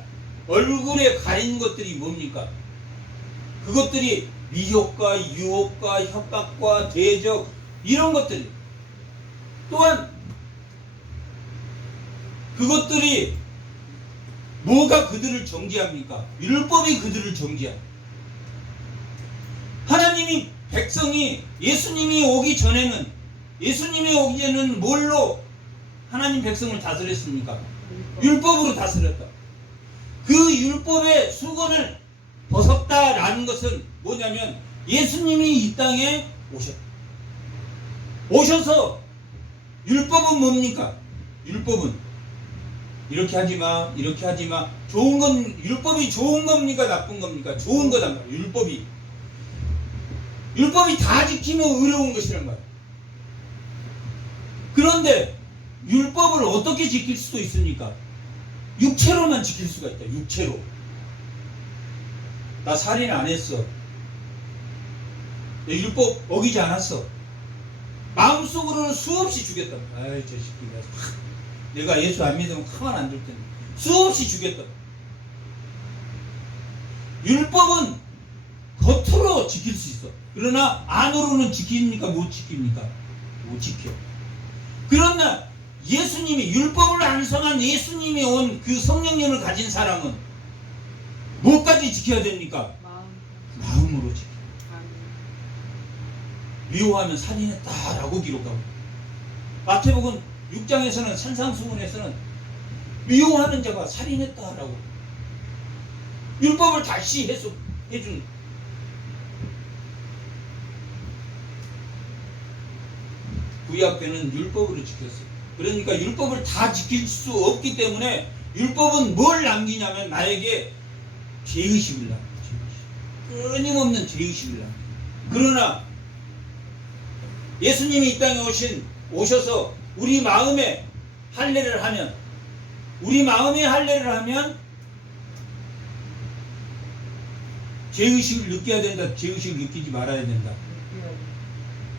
얼굴에 가린 것들이 뭡니까? 그것들이 미혹과 유혹과 협박과 대적 이런 것들. 또한 그것들이 뭐가 그들을 정죄합니까? 율법이 그들을 정죄합니다. 하나님이 백성이 예수님이 오기 전에는 뭘로 하나님 백성을 다스렸습니까? 율법으로 다스렸다. 그 율법의 수건을 벗었다라는 것은 뭐냐면 예수님이 이 땅에 오셔서 율법은 뭡니까? 율법은 이렇게 하지마, 이렇게 하지마. 좋은 건 율법이 좋은 겁니까? 나쁜 겁니까? 좋은 거단 말이야. 율법이 다 지키면 의로운 것이란 말이야. 그런데 율법을 어떻게 지킬 수도 있습니까? 육체로만 지킬 수가 있다. 육체로. 나 살인 안 했어. 율법 어기지 않았어. 마음속으로는 수없이 죽였다. 아이 저 새끼가. 내가 예수 안 믿으면 가만 안 둘 텐데. 수없이 죽였다. 율법은 겉으로 지킬 수 있어. 그러나 안으로는 지킵니까? 못 지킵니까? 못 지켜. 그러나 예수님이 율법을 안성한 예수님이 온 그 성령님을 가진 사람은 뭐까지 지켜야 됩니까? 마음으로 지켜. 미워하면 살인했다라고 기록하고, 마태복음 6장에서는 산상수훈에서는 미워하는 자가 살인했다라고 율법을 다시 해준. 구약 때는 율법으로 지켰어요. 그러니까 율법을 다 지킬 수 없기 때문에 율법은 뭘 남기냐면 나에게 죄의식을 남깁니다. 끊임없는 죄의식을 남깁니다. 그러나 예수님이 이 땅에 오셔서 우리 마음에 할례를 하면 죄의식을 느껴야 된다. 죄의식을 느끼지 말아야 된다.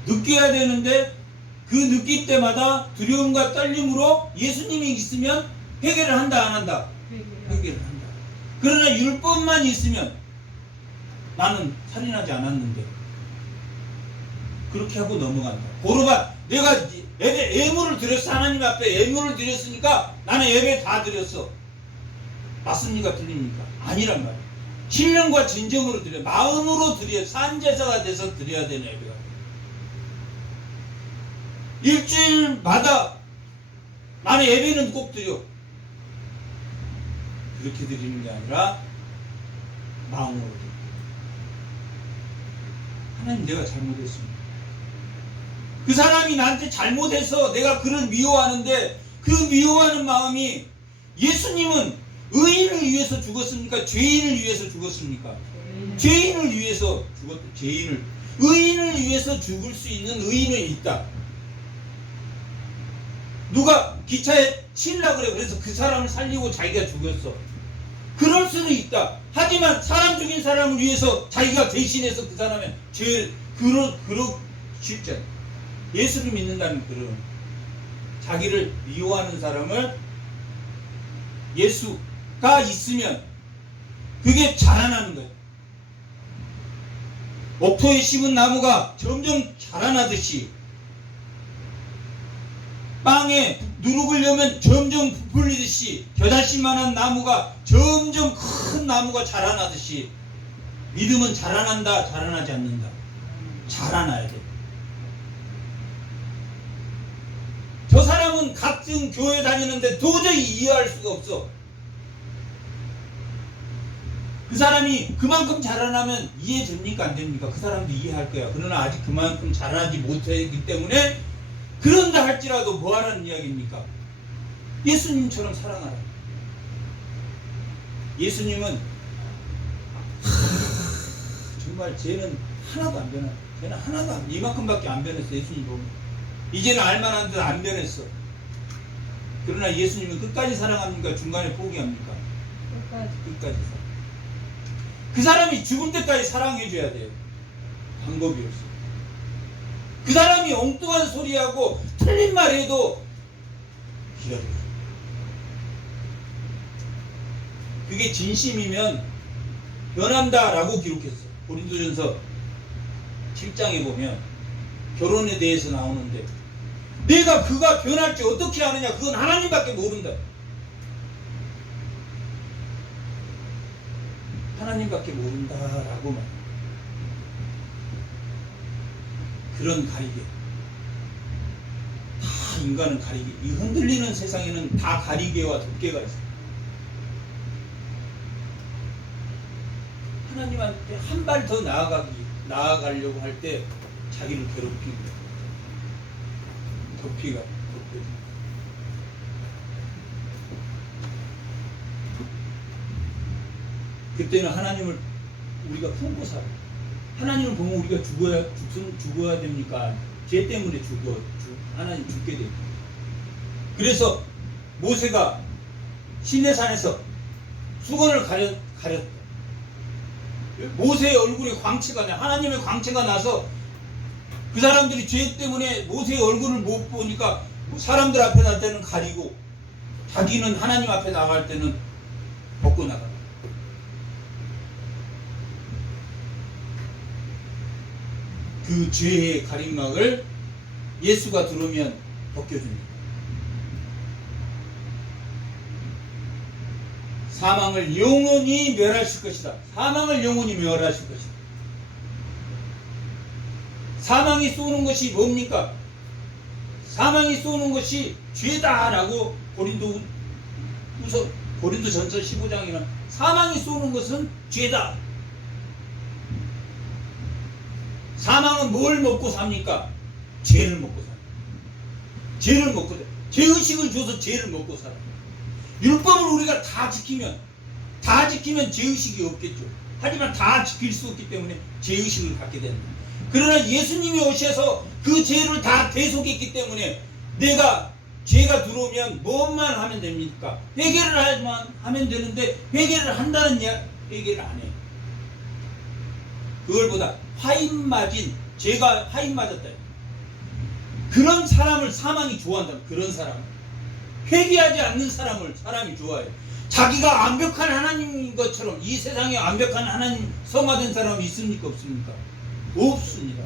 느껴야 되는데 그 느낄 때마다 두려움과 떨림으로 예수님이 있으면 회개를 한다 안 한다? 회개를 한다. 그러나 율법만 있으면 나는 살인하지 않았는데 그렇게 하고 넘어간다. 고르반 내가 예물을 드렸어. 하나님 앞에 예물을 드렸으니까 나는 예배 다 드렸어. 맞습니까? 틀립니까? 아니란 말이야. 신령과 진정으로 드려, 마음으로 드려, 산제사가 돼서 드려야 되는 예배가. 일주일마다 나는 예배는 꼭 드려. 그렇게 드리는 게 아니라 마음으로 드려. 하나님 내가 잘못했습니다. 그 사람이 나한테 잘못해서 내가 그를 미워하는데 그 미워하는 마음이 예수님은 의인을 위해서 죽었습니까? 죄인을 위해서 죽었습니까? 죄인을 위해서 죽었다. 죄인을. 의인을 위해서 죽을 수 있는 의인은 있다. 누가 기차에 치려고 그래. 그래서 그 사람을 살리고 자기가 죽였어. 그럴 수는 있다. 하지만 사람 죽인 사람을 위해서 자기가 대신해서 그 사람의 죄를 그러 쉽지 않아. 예수를 믿는다는 그런 자기를 미워하는 사람을 예수가 있으면 그게 자라나는 거예요. 옥토에 심은 나무가 점점 자라나듯이 빵에 누룩을 넣으면 점점 부풀리듯이 겨자씨만한 나무가 점점 큰 나무가 자라나듯이 믿음은 자라난다, 자라나지 않는다. 자라나야 돼. 저 사람은 같은 교회 다니는데 도저히 이해할 수가 없어. 그 사람이 그만큼 자라나면 이해됩니까? 안 됩니까? 그 사람도 이해할 거야. 그러나 아직 그만큼 자라나지 못하기 때문에 그런다 할지라도 뭐 하라는 이야기입니까? 예수님처럼 사랑하라. 예수님은 정말 쟤는 하나도 안 변해. 쟤는 하나도 안, 이만큼밖에 안 변했어. 예수님 보면 이제는 알만한데 안 변했어. 그러나 예수님은 끝까지 사랑합니까? 중간에 포기합니까? 끝까지 사랑. 그 사람이 죽을 때까지 사랑해줘야 돼요. 방법이 없어. 그 사람이 엉뚱한 소리하고 틀린 말 해도 기다려. 그게 진심이면 변한다라고 기록했어. 고린도전서 7장에 보면 결혼에 대해서 나오는데 내가 그가 변할지 어떻게 아느냐? 그건 하나님밖에 모른다. 하나님밖에 모른다라고 말. 그런 가리개. 다 인간은 가리개. 이 흔들리는 세상에는 다 가리개와 덮개가 있어. 하나님한테 한 발 더 나아가려고 할 때 자기를 괴롭히고 덮개가 덮여져. 그때는 하나님을 우리가 품고 살아. 하나님을 보면 우리가 죽어야 됩니까? 죄 때문에 하나님 죽게 돼. 그래서 모세가 시내산에서 수건을 가렸다. 모세의 얼굴에 광채가 나. 하나님의 광채가 나서 그 사람들이 죄 때문에 모세의 얼굴을 못 보니까 사람들 앞에 나갈 때는 가리고 자기는 하나님 앞에 나갈 때는 벗고 나가. 그 죄의 가림막을 예수가 들어오면 벗겨줍니다. 사망을 영원히 멸하실 것이다. 사망을 영원히 멸하실 것이다. 사망이 쏘는 것이 뭡니까? 사망이 쏘는 것이 죄다라고 고린도전서 15장에는 사망이 쏘는 것은 죄다. 사망은 뭘 먹고 삽니까? 죄를 먹고 살아. 죄를 먹고 살아. 죄의식을 줘서 죄를 먹고 살아. 율법을 우리가 다 지키면 죄의식이 없겠죠. 하지만 다 지킬 수 없기 때문에 죄의식을 갖게 된다. 그러나 예수님이 오셔서 그 죄를 다 대속했기 때문에 내가 죄가 들어오면 뭐만 하면 됩니까? 회개를 하면 되는데 회개를 한다는 회개를 안 해. 그걸보다 죄가 화인 맞았다. 그런 사람을 사망이 좋아한다. 그런 사람. 회개하지 않는 사람을 사람이 좋아해요. 자기가 완벽한 하나님인 것처럼 이 세상에 완벽한 하나님 성화된 사람이 있습니까? 없습니까? 없습니다.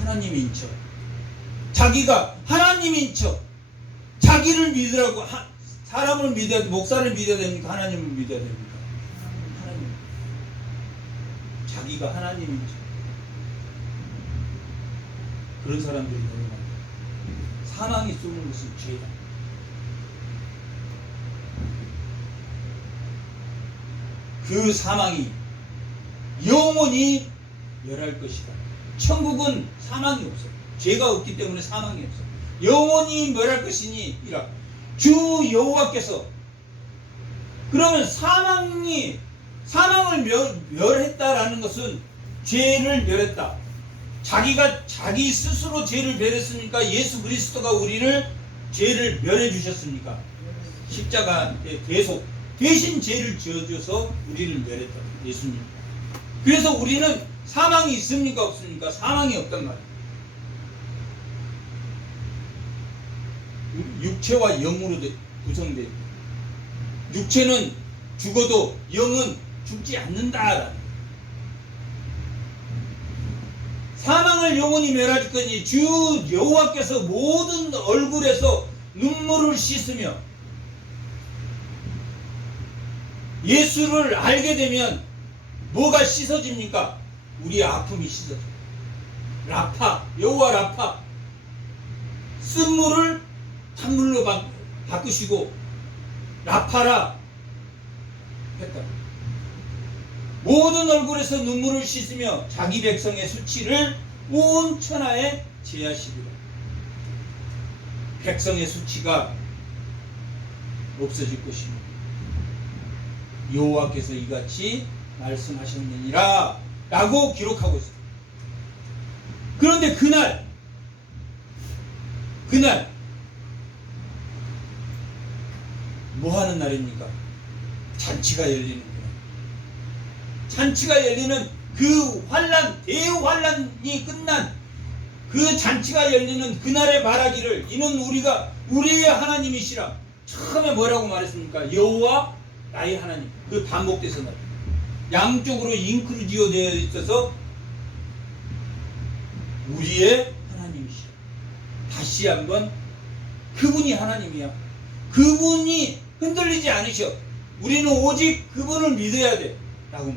하나님인 척. 자기가 하나님인 척. 자기를 믿으라고 사람을 믿어야 목사를 믿어야 됩니까? 하나님을 믿어야 됩니까? 하나님. 자기가 하나님인 척. 그런 사람들이 너무 많아요. 사망이 쏘는 것은 죄다. 그 사망이 영원히 멸할 것이다. 천국은 사망이 없어. 죄가 없기 때문에 사망이 없어. 영원히 멸할 것이니 이라. 주 여호와께서, 그러면 사망을 멸했다라는 것은 죄를 멸했다. 자기가 자기 스스로 죄를 멸했습니까? 예수 그리스도가 우리를 죄를 멸해 주셨습니까? 십자가에 대신 죄를 지어줘서 우리를 멸했다. 예수님. 그래서 우리는 사망이 있습니까? 없습니까? 사망이 없단 말이에요. 육체와 영으로 구성되어 있고, 육체는 죽어도 영은 죽지 않는다. 사망을 영원히 멸하실 거니 주 여호와께서 모든 얼굴에서 눈물을 씻으며, 예수를 알게 되면 뭐가 씻어집니까? 우리의 아픔이 씻어져. 라파, 여호와 라파, 쓴물을 찬물로 바꾸시고 라파라 했다. 모든 얼굴에서 눈물을 씻으며 자기 백성의 수치를 온 천하에 제하시리라. 백성의 수치가 없어질 것이며 여호와께서 이같이 말씀하셨느니라 라고 기록하고 있습니다. 그런데 그날 뭐 하는 날입니까? 잔치가 열리는 거예요. 잔치가 열리는 그 환란, 대환란이 끝난 그 잔치가 열리는 그날에 말하기를, 이는 우리의 하나님이시라. 처음에 뭐라고 말했습니까? 여호와 나의 하나님. 그 반복돼서 나와요. 양쪽으로 인크루지오 되어 있어서 우리의 하나님이시라. 다시 한번 그분이 하나님이야. 그분이 흔들리지 않으셔. 우리는 오직 그분을 믿어야 돼 라고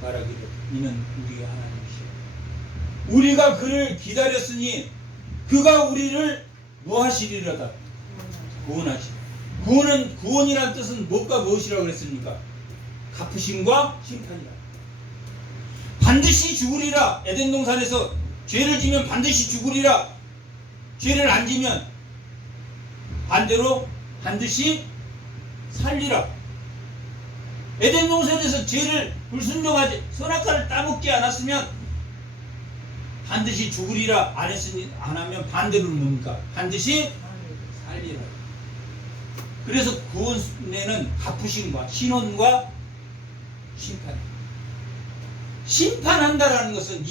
말하기를, 이는 우리의 하나님이시라. 우리가 그를 기다렸으니 그가 우리를 뭐 하시리로다? 구원하시라. 구원이란 뜻은 무엇과 무엇이라고 그랬습니까? 갚으심과 심판이라. 반드시 죽으리라. 에덴 동산에서 죄를 지면 반드시 죽으리라. 죄를 안 지면 반대로 반드시 살리라. 에덴 동산에서 죄를 불순종하지, 선악과를 따먹지 않았으면 반드시 죽으리라 안 하면 반대로 뭡니까? 반드시 살리라. 그래서 구원에는 갚으심과 신원과 심판. 심판한다라는 것은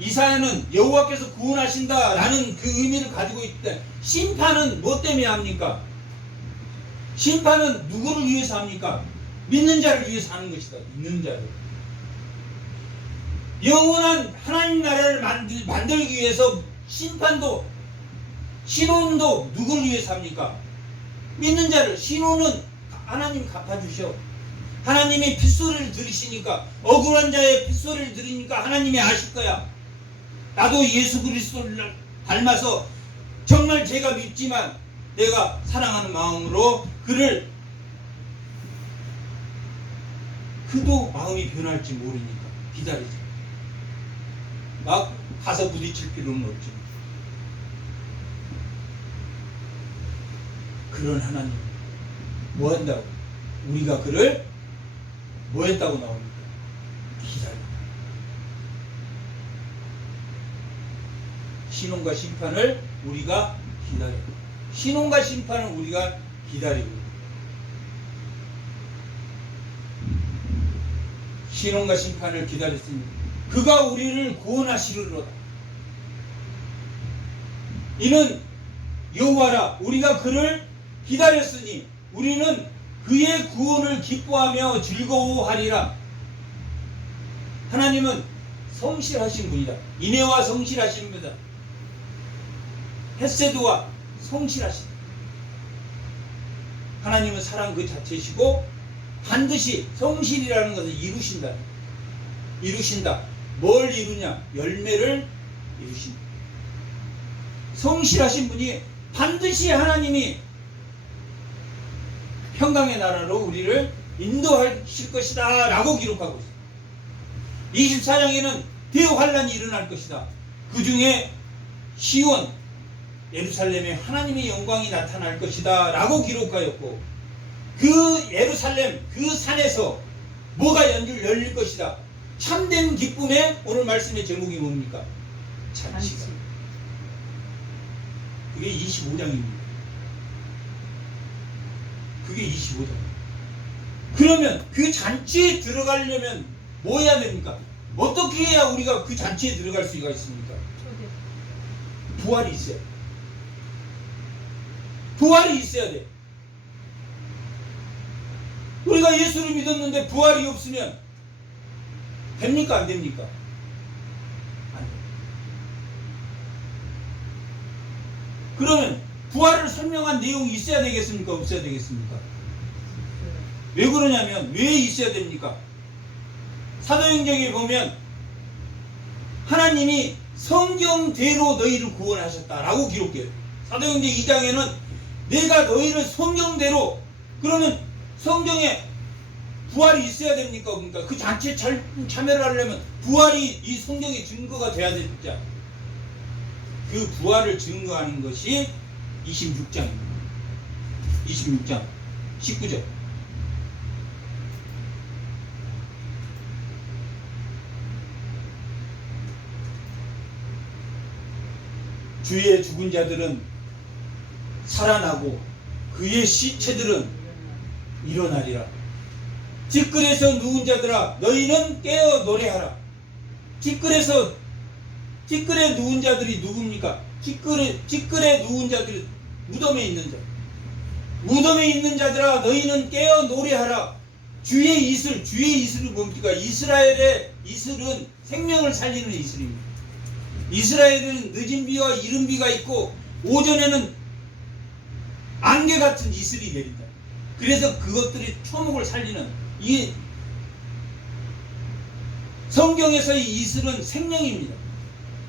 이사야는 여호와께서 구원하신다라는 그 의미를 가지고 있대. 심판은 뭐 때문에 합니까? 심판은 누구를 위해서 합니까? 믿는 자를 위해서 하는 것이다. 믿는 자를. 영원한 하나님 나라를 만들기 위해서 심판도, 신혼도 누구를 위해서 합니까? 믿는 자를. 신혼은 하나님 갚아주셔. 하나님이 핏소리를 들으시니까, 억울한 자의 핏소리를 들으니까 하나님이 아실 거야. 나도 예수 그리스도를 닮아서 정말 제가 믿지만 내가 사랑하는 마음으로 그도 마음이 변할지 모르니까 기다리자. 막 가서 부딪힐 필요는 없지. 그런 하나님 뭐 한다고? 우리가 그를 뭐 했다고 나옵니까? 기다려. 신혼과 심판을 우리가 기다려. 신혼과 심판을 우리가 기다리고, 신혼과 심판을 기다렸으니 그가 우리를 구원하시리로다. 이는 여호와라. 우리가 그를 기다렸으니 우리는 그의 구원을 기뻐하며 즐거워하리라. 하나님은 성실하신 분이다. 인애와 성실하신 분이다. 헤세드와 성실하시다. 하나님은 사랑 그 자체시고 반드시 성실이라는 것을 이루신다. 뭘 이루냐? 열매를 이루신다. 성실하신 분이 반드시 하나님이 평강의 나라로 우리를 인도하실 것이다 라고 기록하고 있습니다. 24장에는 대환란이 일어날 것이다. 그 중에 시온 예루살렘에 하나님의 영광이 나타날 것이다 라고 기록하였고, 그 예루살렘 그 산에서 뭐가 열릴 것이다. 참된 기쁨의 오늘 말씀의 제목이 뭡니까? 잔치가. 그게 25장입니다. 그게 25장. 그러면 그 잔치에 들어가려면 뭐 해야 됩니까? 어떻게 해야 우리가 그 잔치에 들어갈 수가 있습니까? 부활이 있어야 돼. 부활이 있어야 돼. 우리가 예수를 믿었는데 부활이 없으면 됩니까? 안 됩니까? 안 돼. 그러면 부활을 설명한 내용이 있어야 되겠습니까? 없어야 되겠습니까? 왜 그러냐면, 왜 있어야 됩니까? 사도행전에 보면 하나님이 성경대로 너희를 구원하셨다라고 기록해요. 사도행전 2장에는 내가 너희를 성경대로, 그러면 성경에 부활이 있어야 됩니까? 그러니까 그 잔치에 참여를 하려면 부활이 이 성경의 증거가 돼야 됩니다. 그 부활을 증거하는 것이 26장입니다. 26장 19절. 주의 죽은 자들은 살아나고 그의 시체들은 일어나리라. 뒷뜰에서 누운 자들아 너희는 깨어 노래하라. 뒷뜰에 누운 자들이 누굽니까? 뒷뜰에 누운 자들이 무덤에 있는 자. 무덤에 있는 자들아 너희는 깨어 노래하라. 주의 이슬이 뭡니까? 이스라엘의 이슬은 생명을 살리는 이슬입니다. 이스라엘은 늦은 비와 이른 비가 있고 오전에는 안개 같은 이슬이 내린다. 그래서 그것들이 초목을 살리는, 이 성경에서의 이슬은 생명입니다.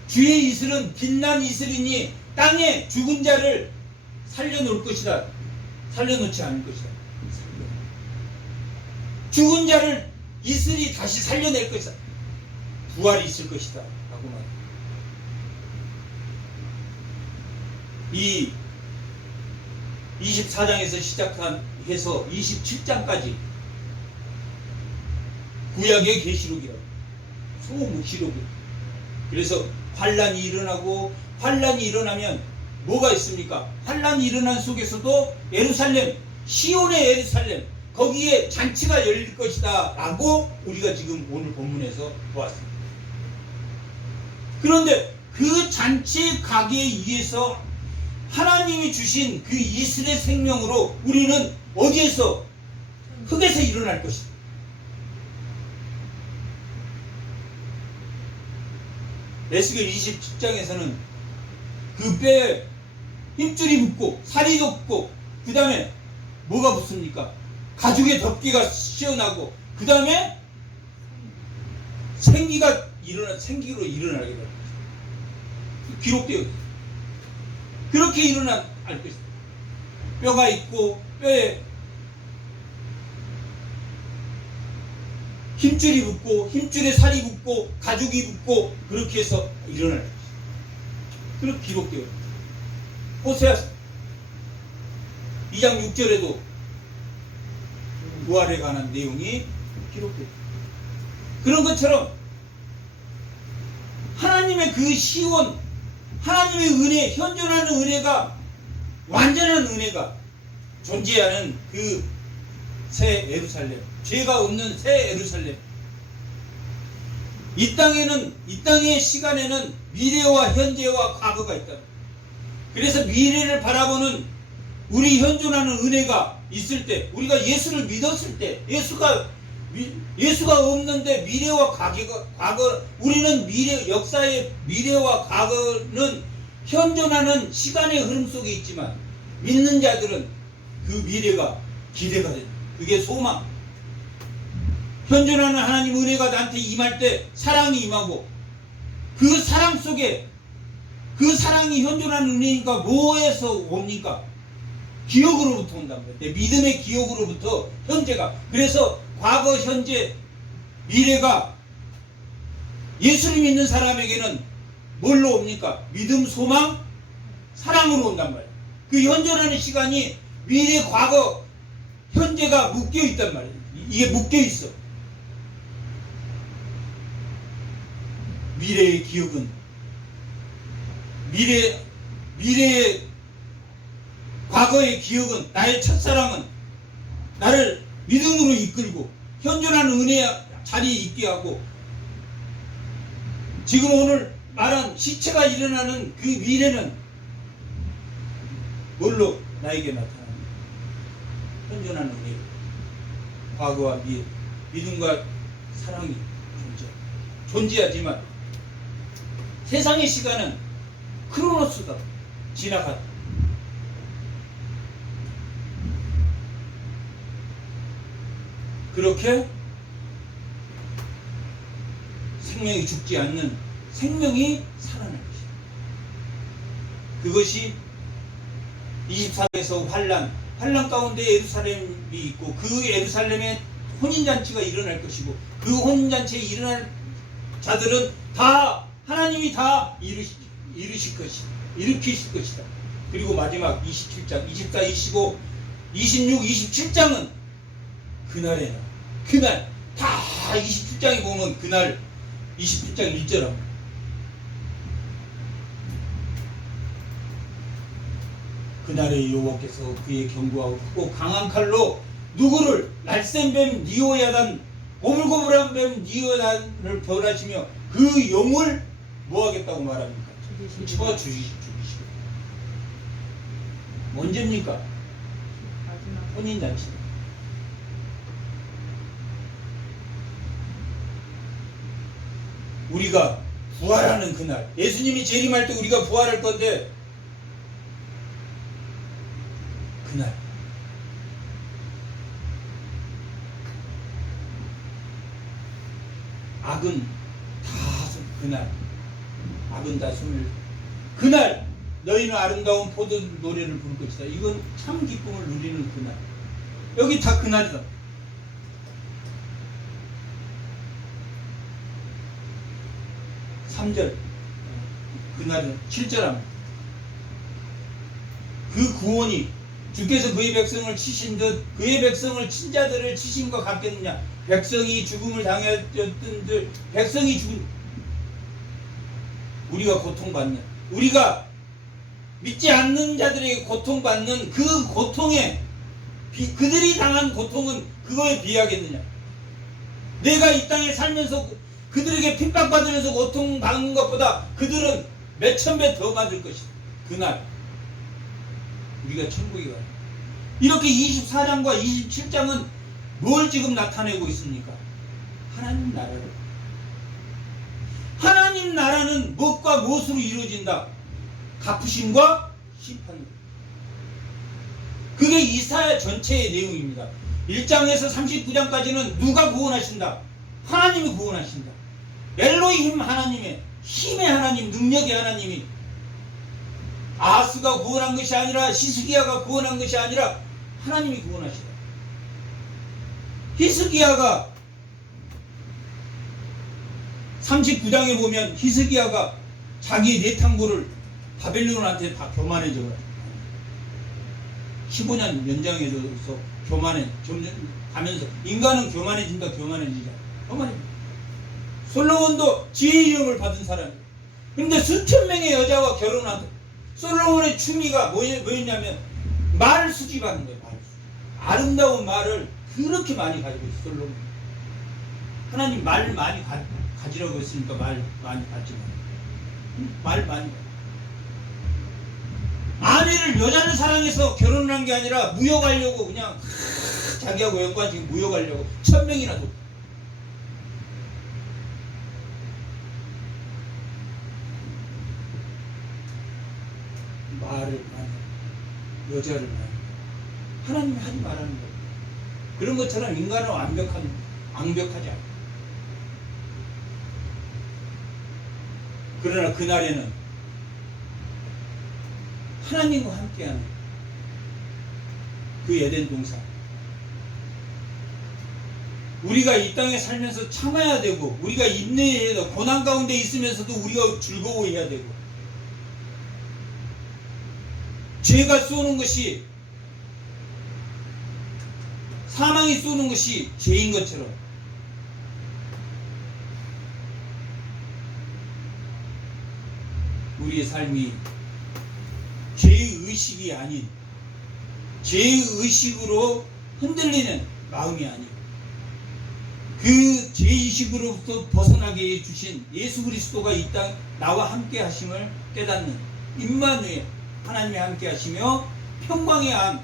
주의 이슬은 빛난 이슬이니 땅에 죽은 자를 살려놓을 것이다. 살려놓지 않을 것이다. 죽은 자를 이슬이 다시 살려낼 것이다. 부활이 있을 것이다. 라고 말합니다. 이 24장에서 시작해서 27장까지 구약의 계시록이라고, 소묵시록이라고. 그래서 환란이 일어나고, 환란이 일어나면 뭐가 있습니까? 환란이 일어난 속에서도 예루살렘, 시온의 예루살렘, 거기에 잔치가 열릴 것이다 라고 우리가 지금 오늘 본문에서 보았습니다. 그런데 그 잔치에 가기 위해서 하나님이 주신 그 이슬의 생명으로 우리는 어디에서? 흙에서 일어날 것이다. 에스겔 27장에서는 그 뼈에 힘줄이 붙고 살이 붙고 그 다음에 뭐가 붙습니까? 가죽의 덮개가 씌어나고 그 다음에 생기로 일어나게 됩니다. 기록되어 있습니다. 그렇게 일어날 것이다. 뼈가 있고 뼈에 힘줄이 붙고 힘줄에 살이 붙고 가죽이 붙고 그렇게 해서 일어날 것이다. 그렇게 기록되어 있습니다. 호세아 2장 6절에도 부활에 관한 내용이 기록되어 있습니다. 그런 것처럼 하나님의 그 시온, 하나님의 은혜, 현존하는 은혜가, 완전한 은혜가 존재하는 그 새 예루살렘, 죄가 없는 새 예루살렘. 이 땅의 시간에는 미래와 현재와 과거가 있다. 그래서 미래를 바라보는 우리 현존하는 은혜가 있을 때, 우리가 예수를 믿었을 때, 예수가 없는데 미래와 과거, 우리는 역사의 미래와 과거는 현존하는 시간의 흐름 속에 있지만 믿는 자들은 그 미래가 기대가 된다. 그게 소망. 현존하는 하나님 은혜가 나한테 임할 때 사랑이 임하고, 그 사랑 속에, 그 사랑이 현존하는 은혜니까 뭐에서 옵니까? 기억으로부터 온답니다. 믿음의 기억으로부터 현재가. 그래서 과거, 현재, 미래가 예수를 믿는 사람에게는 뭘로 옵니까? 믿음, 소망, 사랑으로 온단 말이에요. 그 현존하는 시간이 미래, 과거, 현재가 묶여 있단 말이에요. 이게 묶여 있어. 미래의 기억은 미래의 과거의 기억은 나의 첫사랑은 나를 믿음으로 이끌고 현존하는 은혜의 자리에 있게 하고 지금 오늘 말한 시체가 일어나는 그 미래는 뭘로 나에게 나타납니다. 현존하는 은혜, 과거와 미래, 믿음과 사랑이 존재하지만 세상의 시간은 크로노스다. 지나갔다. 그렇게 생명이 죽지 않는 생명이 살아날 것이다. 그것이 24에서 환란 가운데 예루살렘이 있고 그 예루살렘에 혼인잔치가 일어날 것이고 그 혼인잔치에 일어날 자들은 다 하나님이 다 일으키실 것이다. 그리고 마지막 27장 24, 25, 26, 27장은 그날 다 27장에 보면 그날 27장 1절합니다. 그날에 여호와께서 그의 견고하고 크고 강한 칼로 누구를 날쌘뱀 니오야단 고불고불한 뱀 니오야단을 벌하시며 그 영을 뭐하겠다고 말합니까? 쳐 죽이시고. 언제입니까? 혼인잔치. 우리가 부활하는 그날, 예수님이 재림할 때 우리가 부활할 건데 그날 악은 다 숨을 그날 너희는 아름다운 포도 노래를 부를 것이다. 이건 참 기쁨을 누리는 그날. 여기 다 그날이다. 그날은 7절합니다. 그 구원이 주께서 그의 백성을 치신 듯 그의 백성을 친자들을 치심과 같겠느냐. 백성이 죽음을 당했던들 백성이 죽은 우리가 고통받는 우리가 믿지 않는 자들에게 고통받는 그 고통에 그들이 당한 고통은 그거에 비하겠느냐. 내가 이 땅에 살면서 그들에게 핍박받으면서 고통받는 것보다 그들은 몇천 배 더 받을 것이다. 그날 우리가 천국에 가요. 이렇게 24장과 27장은 뭘 지금 나타내고 있습니까? 하나님 나라를. 하나님 나라는 무엇과 무엇으로 이루어진다? 갚으심과 심판. 그게 이사야 전체의 내용입니다. 1장에서 39장까지는 누가 구원하신다? 하나님이 구원하신다. 엘로힘 하나님의 힘의 하나님, 능력의 하나님이 아하스가 구원한 것이 아니라 히스기야가 구원한 것이 아니라 하나님이 구원하시다. 히스기야가 39장에 보면 히스기야가 자기 내탕부를 바벨론한테 다 교만해져 15년 연장해줘서 가면서 인간은 교만해진다. 솔로몬도 지혜의 이름을 받은 사람이에요. 그런데 수천 명의 여자와 결혼한 솔로몬의 취미가 뭐였냐면 말을 수집하는 거예요. 아름다운 말을 그렇게 많이 가지고 있어요. 솔로몬. 하나님 말 많이 가지라고 했으니까 말 많이 갖지 말 많이 아내를 여자를 사랑해서 결혼을 한 게 아니라 무역하려고 그냥 자기하고 연관지금 무역하려고 1000명이나 뒀다. 말을 많이 여자를 많이 하나님이 하지 말라는 거예요. 그런 것처럼 인간은 완벽하지 않아요. 그러나 그날에는 하나님과 함께하는 그 에덴 동산 우리가 이 땅에 살면서 참아야 되고, 우리가 인내해야 되고, 고난 가운데 있으면서도 우리가 즐거워해야 되고, 죄가 쏘는 것이, 사망이 쏘는 것이 죄인 것처럼 우리의 삶이 죄의식이 아닌, 죄의식으로 흔들리는 마음이 아닌, 그 죄의식으로부터 벗어나게 해주신 예수 그리스도가 이 땅 나와 함께 하심을 깨닫는 임마누엘, 하나님이 함께 하시며 평강의 왕,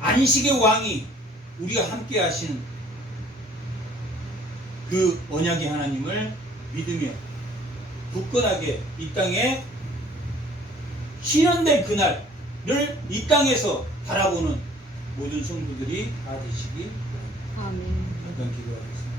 안식의 왕이 우리가 함께 하시는 그 언약의 하나님을 믿으며 굳건하게 이 땅에 실현될 그날을 이 땅에서 바라보는 모든 성도들이 다 되시기 바랍니다. 아멘. 잠깐 기도하겠습니다.